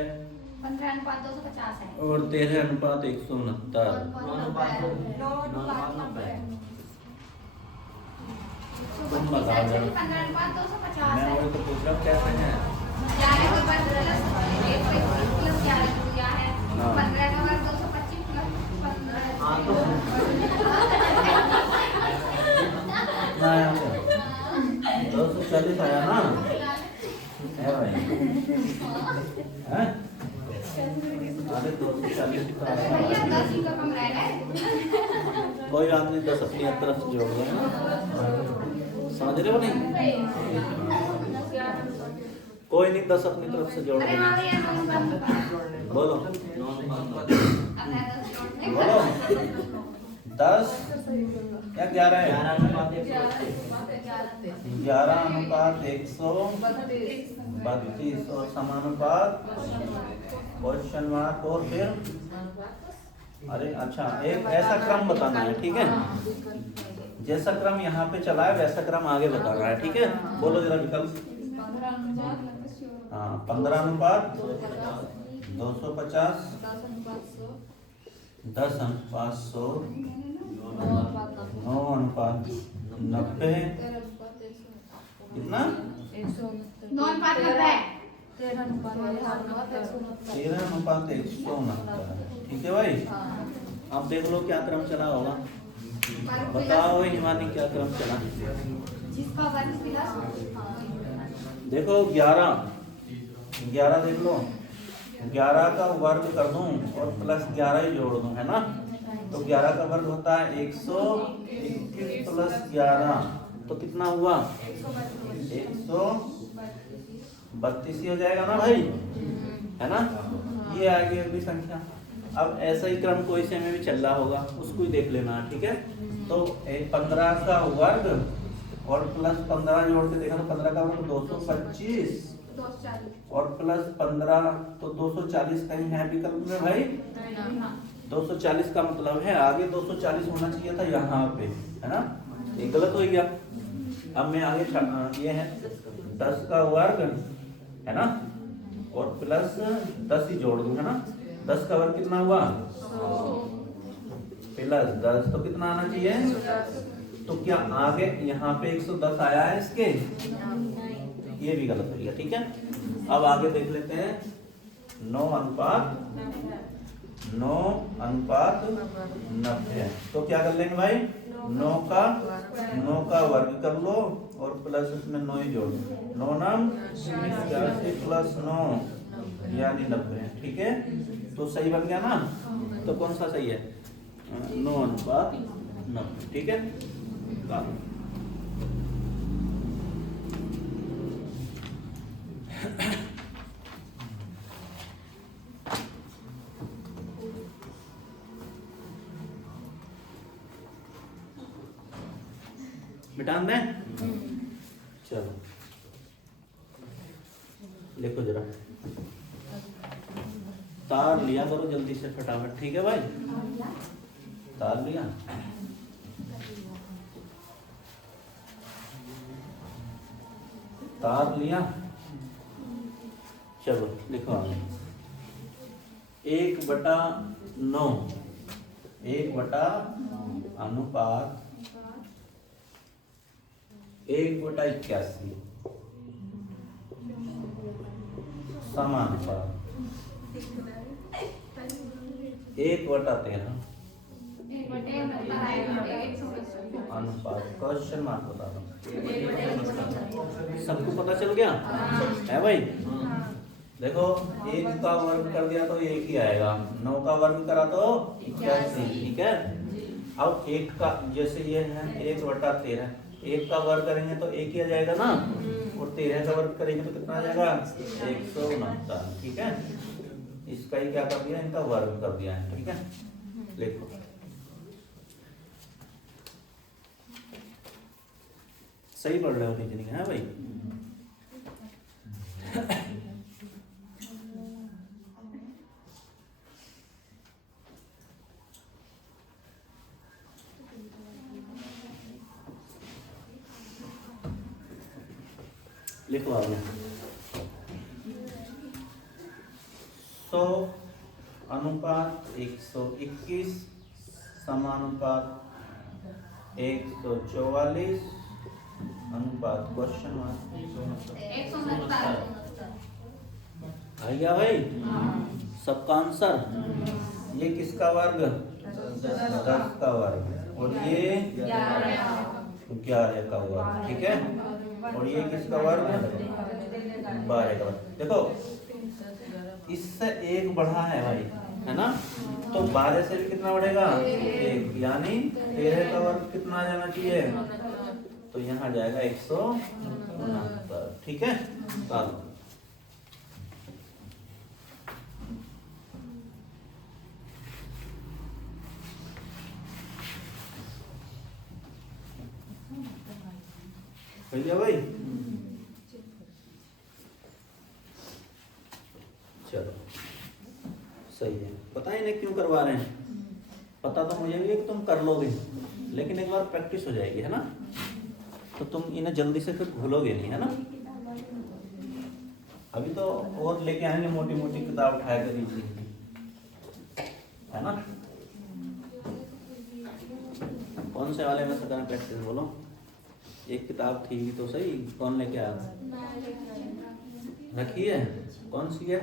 15 अनुपात 250 है और 13 अनुपात 169। 9 तुम बताओ जरा। 15 अनुपात 250 मैं है। वो तो पूछ रहा हूँ कैसे हैं। 11 का वर्ग प्लस 1 प्लस 11 जो दिया है। हाँ। 15 का वर्ग 225 प्लस 15। हाँ तो 240 आया ना? है भाई? हैं? अरे 240 तो आया। भैया 10 ही तो कम रह गए। कोई बात नहीं, 10 अपनी तरफ से जोड़ दो ना। समझ रहे हो नहीं? कोई नहीं, 10 अपनी तरफ से जोड़ अरे देना। हाँ भैया 9 बंद बोलो अब है 10 जोड़ने। बोलो। 10 क्या 11 है? 11 अनुपात 132 और समानुपात क्वेश्चन मार्क और फिर अरे अच्छा, एक ऐसा क्रम बताना है। ठीक है, जैसा क्रम यहाँ पे चला है वैसा क्रम आगे बताना है। ठीक है, बोलो जरा विकल्प। हाँ, 15 अनुपात 250, 10 अनुपात 100, 9 अनुपात 90, कितना? 9 अनुपात 90। 13 अनुपात 169। ठीक है भाई, अब देख लो क्या क्रम चला होगा। बताओ हिमानी क्या क्रम चला? जिसका वर्ग प्लस देखो 11 देख लो, 11 का वर्ग कर दूं और प्लस 11 ही जोड़ दूं, है ना? तो 11 का वर्ग होता है 121 प्लस 11 तो कितना हुआ 132 ही हो जाएगा ना भाई, है ना। ये आ गई अगली संख्या। अब ऐसा ही क्रम कोई से में भी चल रहा होगा, उसको ही देख लेना, ठीक है। तो 15 का वर्ग और प्लस 15 जोड़ के देखा तो 15 का वर्ग 225 और प्लस 15 तो 240 कहीं है विकल्प में भाई, 240 का मतलब है आगे 240 होना चाहिए था यहाँ पे, है ना। ये गलत हो गया। अब मैं आगे ये है 10 का वर्ग, है ना, और प्लस 10 ही जोड़ दूं, है ना। 10 का वर्ग कितना हुआ प्लस 10 तो कितना आना चाहिए, तो क्या आगे यहाँ पे 110 आया है इसके, ये भी गलत हो गया, ठीक है। अब आगे देख लेते हैं 9 अनुपात 90। तो क्या कर लेंगे भाई, 9 का वर्ग कर लो और प्लस इसमें 9 ही जोड़ दो, 9 9 81 प्लस 9 यानी 90, ठीक है। तो सही बन गया ना। तो कौन सा सही है, 9 अनुपात 90, ठीक है। मिटान दें, चलो देखो जरा, तार लिया करो जल्दी से फटाफट, ठीक है भाई। तार लिया, तार लिया, चलो लिखो आगे 1/9 अनुपात 1/81 समानुपात 1/13 अनुपात, क्वेश्चन मार्क बता दो। सबको पता चल गया है भाई। देखो 1 का वर्ग कर दिया तो 1 ही आएगा, 9 का वर्ग करा तो 81, ठीक है। अब 1 का जैसे ये है 1/13, 1 का वर्ग करेंगे तो 1 ही आ जाएगा ना, और 13 का वर्ग करेंगे तो कितना आ जाएगा 169, ठीक है। इसका ही क्या कर दिया, इनका वर्ग कर दिया है, ठीक है। लिखो सही पढ़ रहे हो रीजनिंग, है भाई। लिखो आपने 100 अनुपात 121 समानुपात 144 अनुपात क्वेश्चन मार्क 169 आ गया भाई सबका आंसर। ये किसका वर्ग, 10 का वर्ग, और ये 11 का वर्ग, ठीक है। और ये किसका वर्ग, 12 का वर्ग। देखो इससे 1 बढ़ा है भाई, है ना, तो 12 से भी कितना बढ़ेगा 1, यानी 13 का वर्ग कितना आ जाना चाहिए, तो यहाँ जाएगा 169, ठीक है। चलो भैया भाई, चलो सही है। पता ही नहीं क्यों करवा रहे हैं, पता तो मुझे भी है कि तुम कर लोगे, लेकिन एक बार प्रैक्टिस हो जाएगी, है ना, तो तुम इन्हें जल्दी से फिर भूलोगे नहीं, है ना। अभी तो और लेके आएंगे, मोटी मोटी किताब उठाया करीजिए, है ना। कौन से वाले में से करें प्रैक्टिस, बोलो। एक किताब थी तो सही, कौन लेके आया, रखी है, कौन सी है,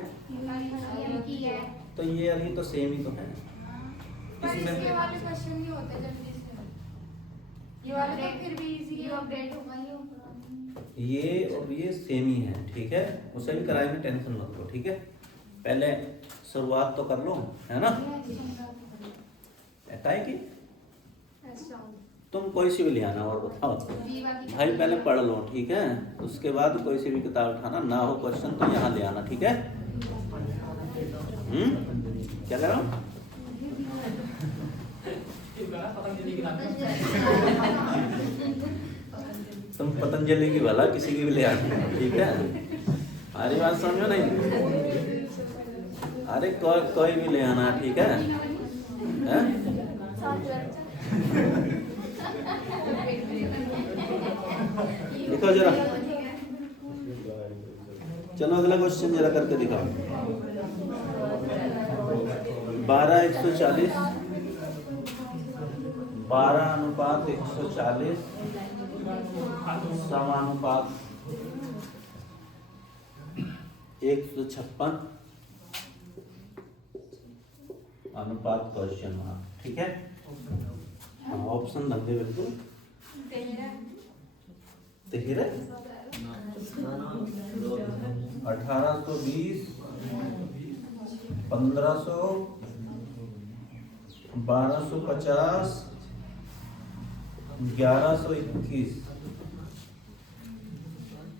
तो ये अभी तो सेम ही तो है। इसमें ये वाले क्वेश्चन नहीं होते जल्दी से, ये वाले तो फिर भी इजी है, अपडेट होगा ये और ये सेम ही है, ठीक है। उसे भी कराएंगे, टेंशन मत लो, ठीक है। पहले शुरुआत तो कर लो, है ना। ऐसा है कि तुम कोई सी भी ले आना और बताओ वीवा की भाई, पहले पढ़ लो, ठीक है? उसके बाद कोई सी भी किताब उठाना, ना हो क्वेश्चन तो यहाँ ले आना, ठीक है? क्या कह रहा हूँ? तुम पतंजलि की भला किसी की भी ले आना, ठीक है? हमारी बात समझो नहीं? अरे कोई भी ले आना, ठीक है? हैं? लिखो जरा, चलो अगला क्वेश्चन जरा करके दिखाओ। 12:140, 12:140 समानुपात 156 अनुपात क्वेश्चन मार्क, ठीक है? ऑप्शन धंधे बिल्कुल 13 1820 1500 1250 1121।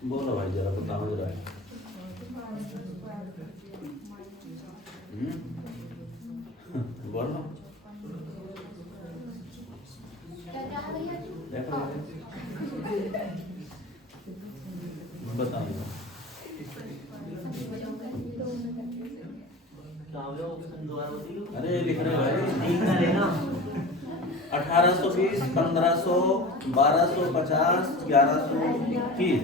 बोलो भाई जरा, बताओ जरा। बोलो, देखो बताओ। अरे लिख रहे भाई, 1820 1500 1250 1121।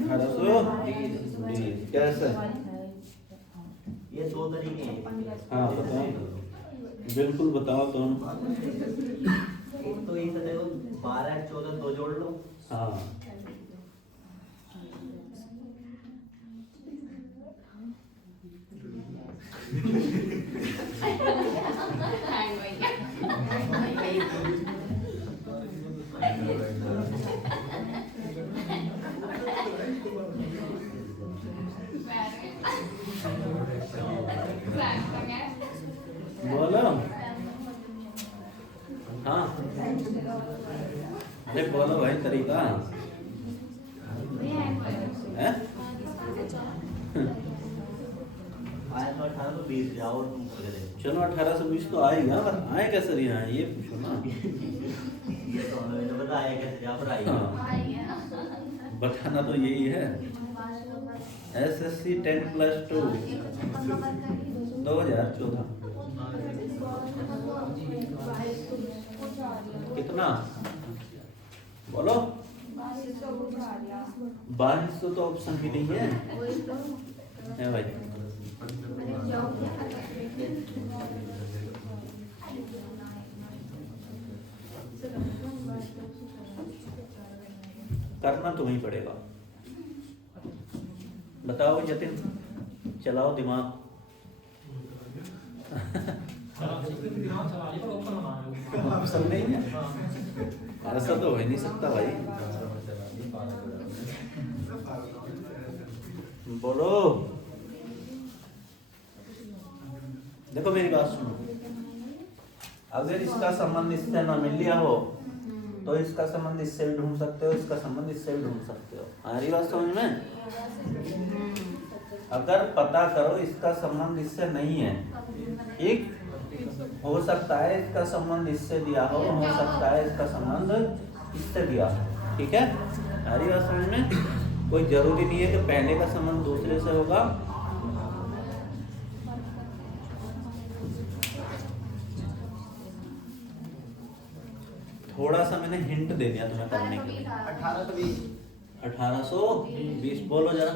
1820 कैसे? ये दो तरीके हैं। हाँ बताओ, बिल्कुल बताओ तुम। एक तो ये देखो 12 14 दो जोड़ लो। हाँ बोलो। हाँ अरे बोलो भाई, तरीका है? आया तो 1820 जाओ तुम करके देखो। चलो 1820 तो आएगा, पर आए कैसे यहाँ ये पूछो ना। ये तो मैंने बताया कैसे जा पर आई। हाँ, बताना तो यही है। SSC 10+2 2014 कितना? बोलो। 2200 तो ऑप्शन भी नहीं है भाई। करना तुम्हें पड़ेगा। बताओ जतिन, चलाओ दिमाग। ऑप्शन नहीं है, ऐसा तो हो ही नहीं सकता भाई। बोलो, देखो मेरी बात सुनो। अगर इसका संबंध इससे ना मिल लिया हो तो इसका संबंध इससे भी ढूंढ सकते हो, इसका संबंध इससे भी ढूंढ सकते हो। हमारी बात समझ में? अगर पता करो इसका संबंध इससे नहीं है, ठीक, हो सकता है इसका संबंध इससे दिया हो सकता है इसका संबंध इससे दिया हो, ठीक है? हमारी बात समझ में? कोई जरूरी नहीं है कि पहले का संबंध दूसरे से होगा। थोड़ा सा मैंने हिंट दे दिया तुम्हें करने के लिए। 1820 बोलो जरा।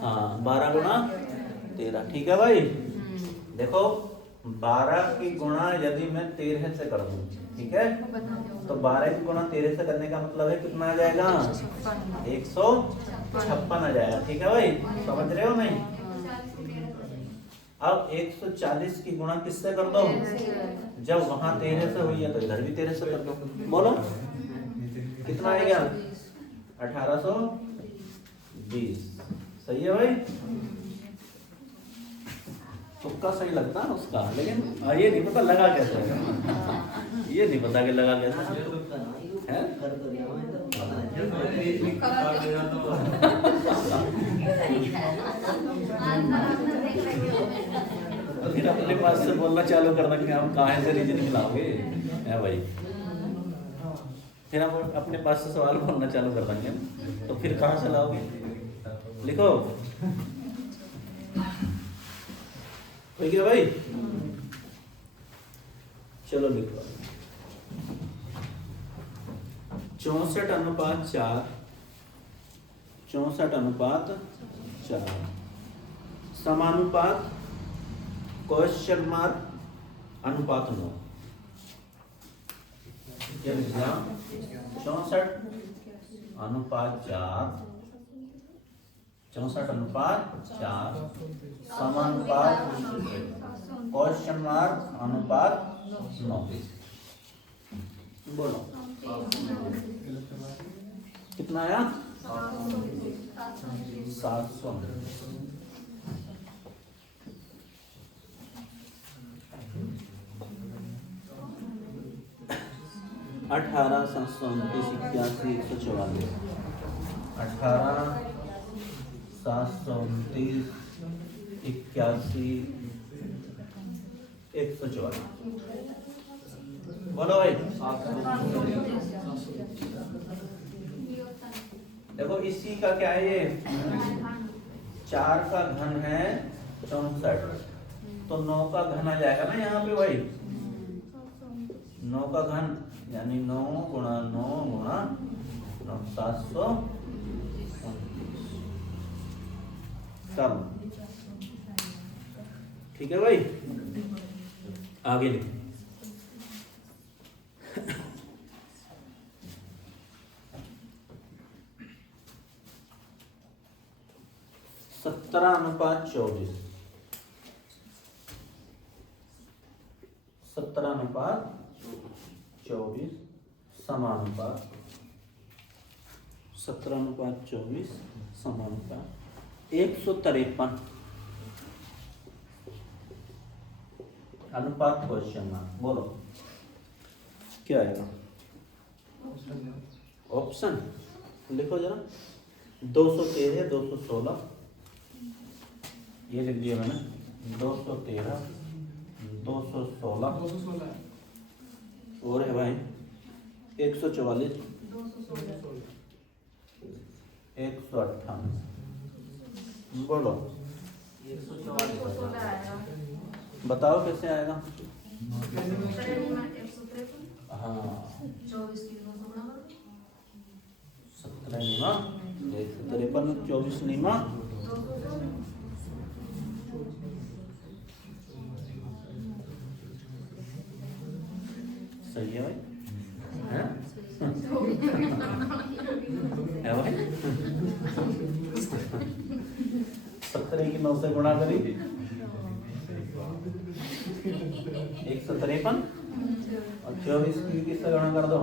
हाँ 12 गुणा 13, ठीक है भाई? देखो 12 की गुणा यदि मैं 13 से कर दूं, ठीक है, तो 12 की गुणा 13 से करने का मतलब है कितना आ जाएगा? 156 आ जाएगा, ठीक है भाई? समझ रहे हो नहीं? अब 140 की गुणा किससे कर दो? जब वहां 13 से हुई है तो इधर भी 13 से कर दो। बोलो कितना आएगा? 1820। सही है भाई? तुक्का सही लगता है उसका, लेकिन ये नहीं पता लगा कैसे है। ये नहीं पता कि लगा कैसे है। तो फिर अपने पास से बोलना चालू करना कि हम कहाँ से रीजनिंग लाओगे है भाई। फिर हम अपने पास से सवाल बोलना चालू कर देंगे, तो फिर कहाँ से लाओगे? लिखो ठीक है भाई, चलो लिखो 64:4, 64:4 समानुपात क्वेश्चन मार्क अनुपात 9। क्या लिख दिया? 64:4, 64:4 समानुपात क्वेश्चन मार्क अनुपात 9। बोलो कितना आया? 700। 18, 729, 81, 144। 18, 729, 81, 144। बोलो भाई। देखो इसी का क्या है, ये 4 का घन है 64, तो 9 का घन आ जाएगा ना यहाँ पे भाई। 9 का घन यानी 9 गुणा 9 गुणा 9, 729। सब ठीक है भाई, आगे लिखो। 17:24, 17:24 समानुपात 17:24 समानुपात 153 अनुपात क्वेश्चन मार्क। बोलो क्या आएगा? ऑप्शन लिखो जरा। 213, 216 ये लिख दिया मैंने। 213, 216 और है भाई 144, 158। बोलो बताओ कैसे आएगा? हाँ 17 नीमा 153, 24 नीमा सही है भाई, है भाई। 17 की 9 से गुणा करी 153 और 24 की किससे गुणा कर दो?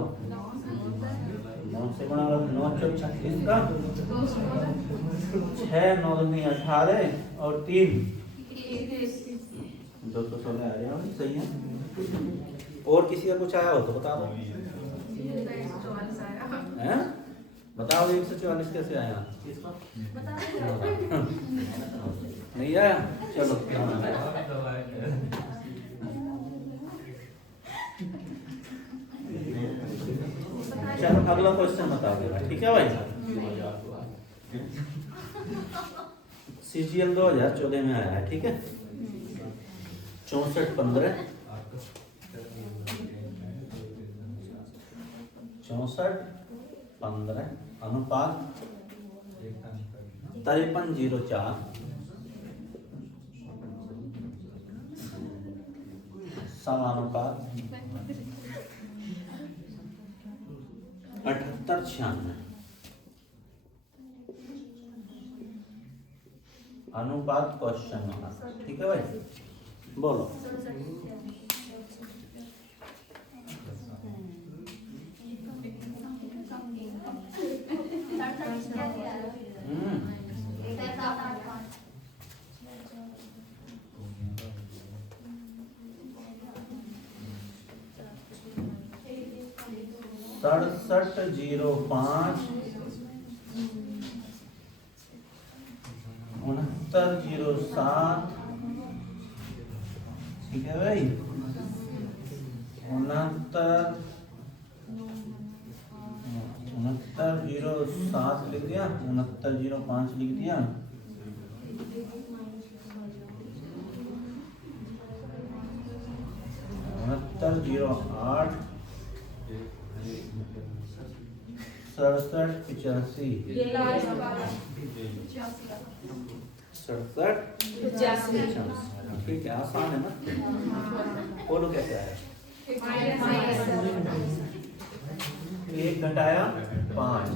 9 से गुणा कर 9 × 36 का 6, 9 दूनी 18 और 3 216 आ गया। सही है। और किसी का कुछ आया हो तो बता दो। हैं? बताओ 144 कैसे आया? नहीं आया? चलो चलो अगला क्वेश्चन बताओ, ठीक है भाई। CGL 2014 में आया है, ठीक है। 64:15 64:15 अनुपात 53:04 समानुपात 78:96 अनुपात क्वेश्चन मार्क। ठीक है भाई, बोलो 6705 6907। ठीक है भाई, 6907 लिख दिया, 6905 लिख दिया। 6908 6785। ये लास्ट वाला 6785। ठीक है, आसान है ना। बोलो कैसे आया? एक घटाया 5,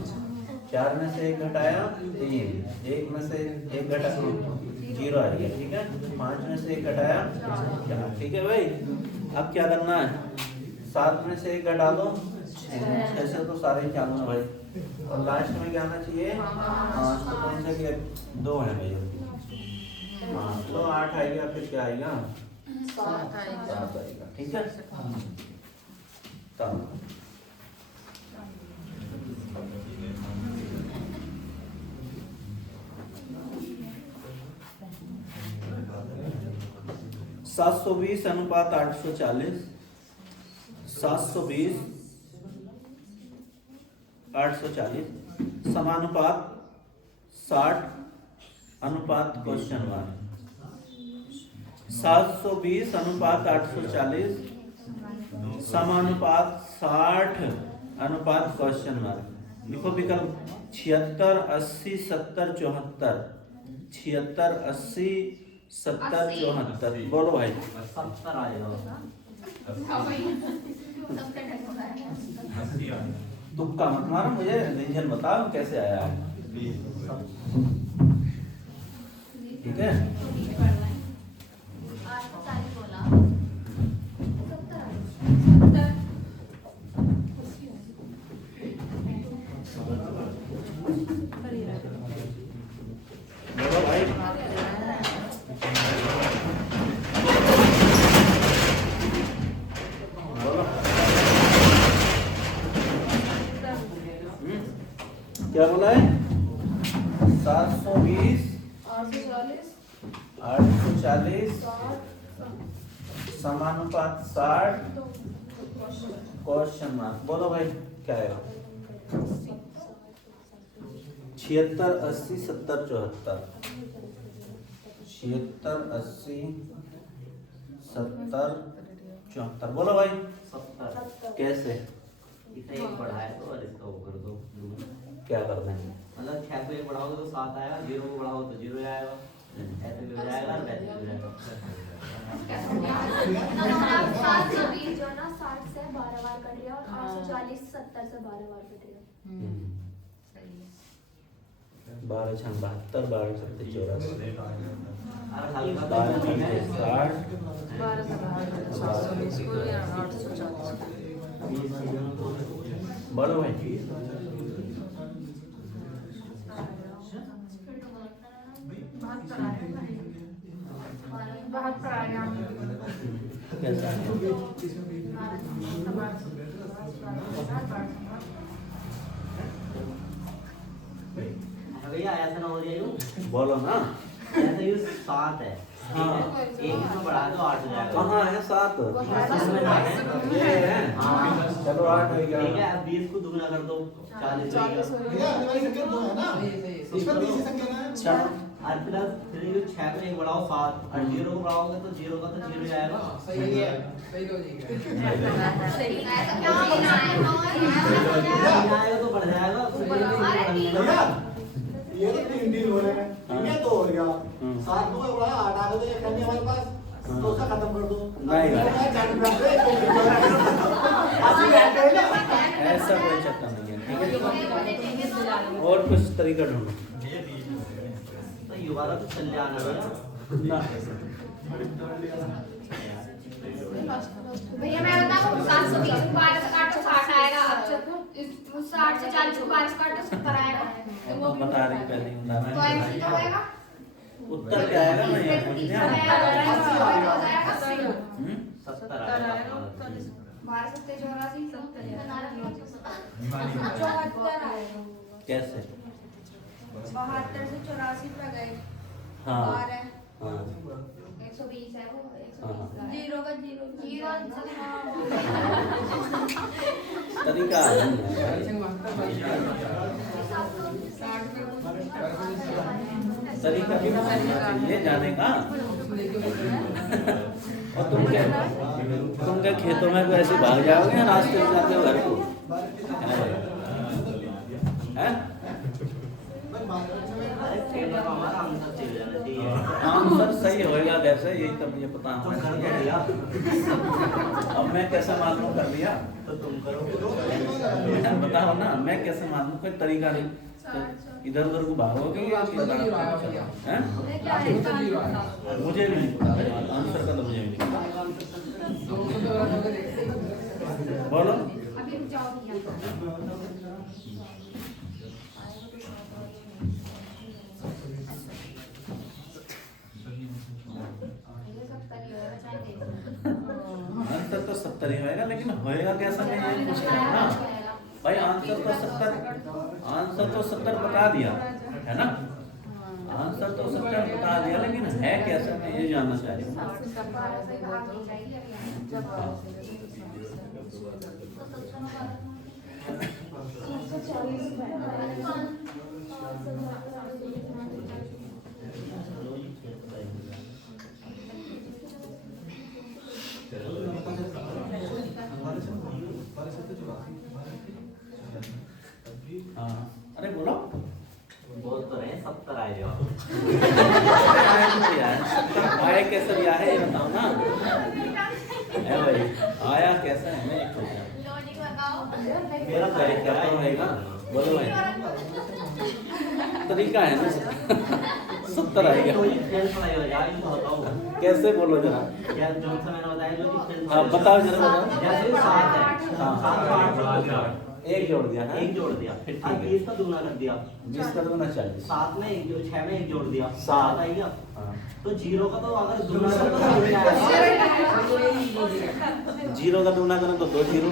4 में से एक घटाया 3, 1 में से एक घटा 0 आ रही है। ठीक है, 5 में से एक घटाया 4। ठीक है भाई, अब क्या करना है? 7 में से एक घटा दो 6 से, तो सारे ही चालू है भाई। और लास्ट में क्या आना चाहिए? 5। तो कौन से के 2 है भाई? हाँ, तो 8 आएगा, फिर क्या आएगा? 7 आएगा। ठीक है, तब 720 अनुपात 840, 720 840 समानुपात 60 अनुपात क्वेश्चन मार्क। 720 अनुपात 840 समानुपात 60 अनुपात क्वेश्चन मार्क। लिखो विकल्प 76 80 70 74। 76 80 70 74। बोलो भाई। 70 आएगा। तुक्का मत मारो, मुझे रीजन बताओ कैसे आया है। ठीक है, बोलो भाई। बोलो क्या बोला है? 720 840 समानुपात 60 क्वेश्चन मार्क। बोलो भाई क्या आएगा? 76 80 70 74। 76 80 70 74। बोलो भाई 70 कैसे? इसे एक बढ़ाए तो और इसका वो कर दो। क्या कर देंगे? मतलब 6 को एक बढ़ाओगे तो 7 आएगा, 0 को बढ़ाओ तो 0 आएगा, ऐसे भी हो जाएगा और वैसे भी हो जाएगा। 720 जो ना 60 से 12 बार कट रहा और 840 70 से 12 बार कट रहा। 12 6 72 12 7 84 और हल्का 12 तो नहीं है। 60 बोलो भाई बहत्तर आया। कैसा है? भैया ऐसा ना हो जाए यूं। बोलो ना। ऐसे यूं 7 है, ठीक है, एक में बढ़ा दो 8 हो जाएगा। कहाँ है 7? इसमें ना है। ये है। हाँ चलो 8 हो गया। ठीक है, अब 20 को दुगना कर दो 40 हो जाएगा। चलो और प्लस फिर 6 को एक बढ़ाओ 7 और 0 को बढ़ाओगे तो 0 का तो 0 आएगा। सही है। ऐसा क्या होना है? नहीं आएगा तो बढ़ जाएगा। ये तो 3 डील हो रहे हैं, ये तो हो गया 7 को बड़ा 8 आ गए तो एक हमारे पास तो उसका खत्म कर दो। नहीं ऐसी बात है ना। ऐसा कोई चक्कर नहीं है। ठीक है, और कुछ तरीका ढूंढो तो युवारा तो चल जाना भैया। ना। भैया मैं बताऊं 720 को 12 से काट तो 60 आएगा। 60 से 40 को 12 से काट तो 70 आएगा। वो बता रही पहले ही बता तो रही। ऐसे तो होएगा। उत्तर क्या आएगा ना यार? मुझे ध्यान है। 70 आएगा। 12 7 84 70 74 आएगा। कैसे? 72 से 84 पे गए। हाँ 12 हाँ 120 है वो, हाँ। 120 जीरो का जीरो जीरो आंसर तरीका है। तरीका भी होना चाहिए जाने का। और तुम क्या खेतों में भी ऐसे भाग जाओगे या रास्ते से जाते हो घर को? हैं? अरे खेल का हमारा आंसर चल जाना चाहिए। आंसर सही होएगा कैसे, यही तो मुझे पता तुम होना कर चाहिए। दिया अब मैं कैसे मालूम कर लिया? तो तुम करो। बताओ ना, मैं कैसे मालूम? कोई तरीका नहीं। तो इधर उधर को भागोगे या फिर हैं? मुझे भी नहीं पता है, आंसर का तो मुझे भी नहीं पता। बोलो। अभी रुक जाओ भैया। ये सब करिए, चाहे देखो। आंसर तो 70 ही होएगा, लेकिन होएगा कैसा मैं ये पूछ रहा हूँ ना भाई। आंसर तो 70 बता दिया है ना। आंसर तो 70 बता दिया, लेकिन है कैसा मैं ये जानना चाह रही हूँ। हाँ अरे बोलो। बोल तो रहे 70 आए जवाब। आया कैसे दिया है ये बताओ ना। है भाई, आया कैसा है मैं एक लॉजिक लगाओ। मेरा तरीका तो रहेगा। बोलो भाई, तरीका है ना। 70 आएगा। लॉजिक फेल पढ़ाई हो जाए तो बताओ। कैसे बोलो जरा। यार जो सा मैंने बताया लॉजिक फेल। हाँ बताओ जरा बताओ। जैसे 7 है। हाँ। 7 को 8 जोड़ दिया। एक जोड़ दिया है। एक जोड़ दिया। फिर ठीक अब है। 20 का दूना कर दिया। 20 का दूना 40। 7 में 1 जोड़ 6 में 1 जोड़ दिया। 7 7 आई गया। हाँ। तो 0 का तो अगर दूना करो तो हो जाएगा। 0 का दूना करें तो 2 0।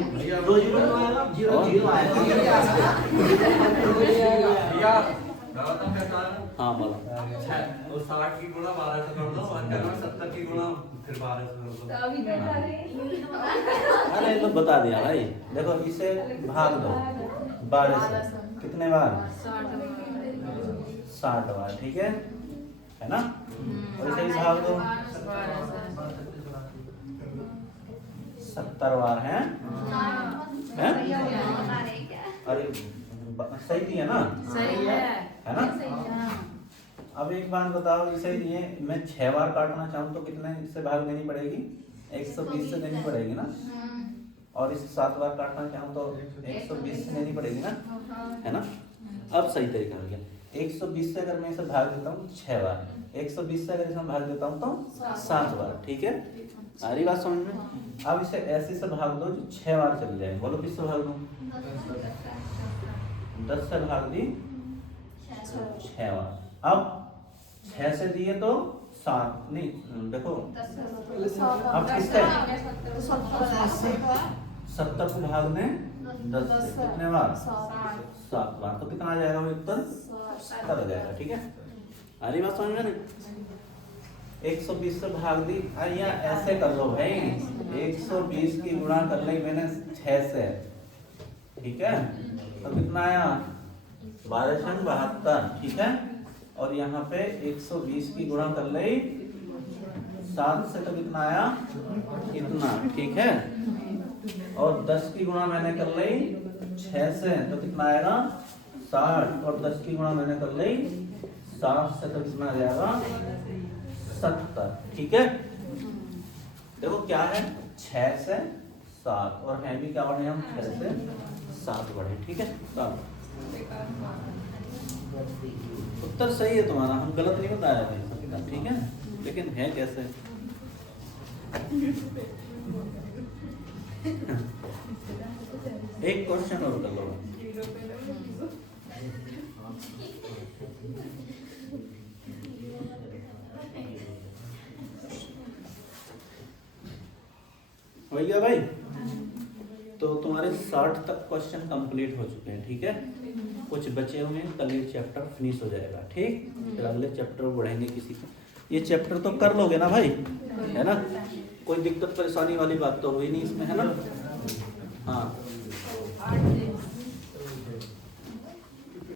2 0 क्यों आएगा? 0 0 आएगा। हाँ बोलो। वो 60 की गुणा 12 से कर दो और 70 की गुणा फिर 12 से कर दो। अरे तो बता दिया भाई। देखो इसे भाग दो 12 से। कितने बार? 60 बार। ठीक है ना। और इसे भी भाग दो 70 बार है। हैं? अरे सही दिया ना। सही है ना। अब एक बात बताओ, इसे ये मैं 6 बार काटना चाहूँ तो कितने से भाग देनी पड़ेगी? 120 से देनी पड़ेगी ना। और इसे 7 बार काटना चाहूँ तो 120 से देनी पड़ेगी ना, है ना। अब सही तरीका हो गया। 120 से अगर मैं इसे भाग देता हूँ 6 बार, 120 से अगर इसे भाग देता हूँ तो 7 बार। ठीक है, आ रही बात समझ में? अब इसे ऐसे से भाग दो जो 6 बार चली जाए। बोलो किससे भाग दो? 10 से भाग दी 6 बार। अब 6 से दिए तो 7 नहीं, देखो अब किससे 70 को भाग दें 10 से कितने बार? 7 बार। तो कितना आ जाएगा वो उत्तर? 70 आ जाएगा। ठीक है, आ रही बात समझ में? नहीं 120 से भाग दी। या ऐसे कर लो भाई, 120 की गुणा कर ली मैंने 6 से। ठीक है, तो कितना आया? 1272। ठीक है, और यहाँ पे 120 की गुणा कर ली 7 से तो कितना आया? इतना। ठीक है, और 10 की गुणा मैंने कर ली 6 से तो कितना आएगा? 60। और 10 की गुणा मैंने कर ली 7 से तो कितना आ जाएगा? 70। ठीक है, देखो क्या है? 6 से 7 और है भी क्या बढ़े हम? 6 से 7 बढ़े। ठीक है, उत्तर सही है तुम्हारा, हम गलत नहीं बताया भाई। ठीक है, लेकिन है कैसे? एक क्वेश्चन और कर लो। हो गया भाई? तो तुम्हारे 60 तक क्वेश्चन कंप्लीट हो चुके हैं, ठीक है। कुछ बचे हुए हैं, कल ये चैप्टर फिनिश हो जाएगा, ठीक। फिर अगले चैप्टर बढ़ेंगे किसी को। ये चैप्टर तो कर लोगे ना भाई, है ना, कोई दिक्कत परेशानी वाली बात तो हुई नहीं इसमें, है ना। हाँ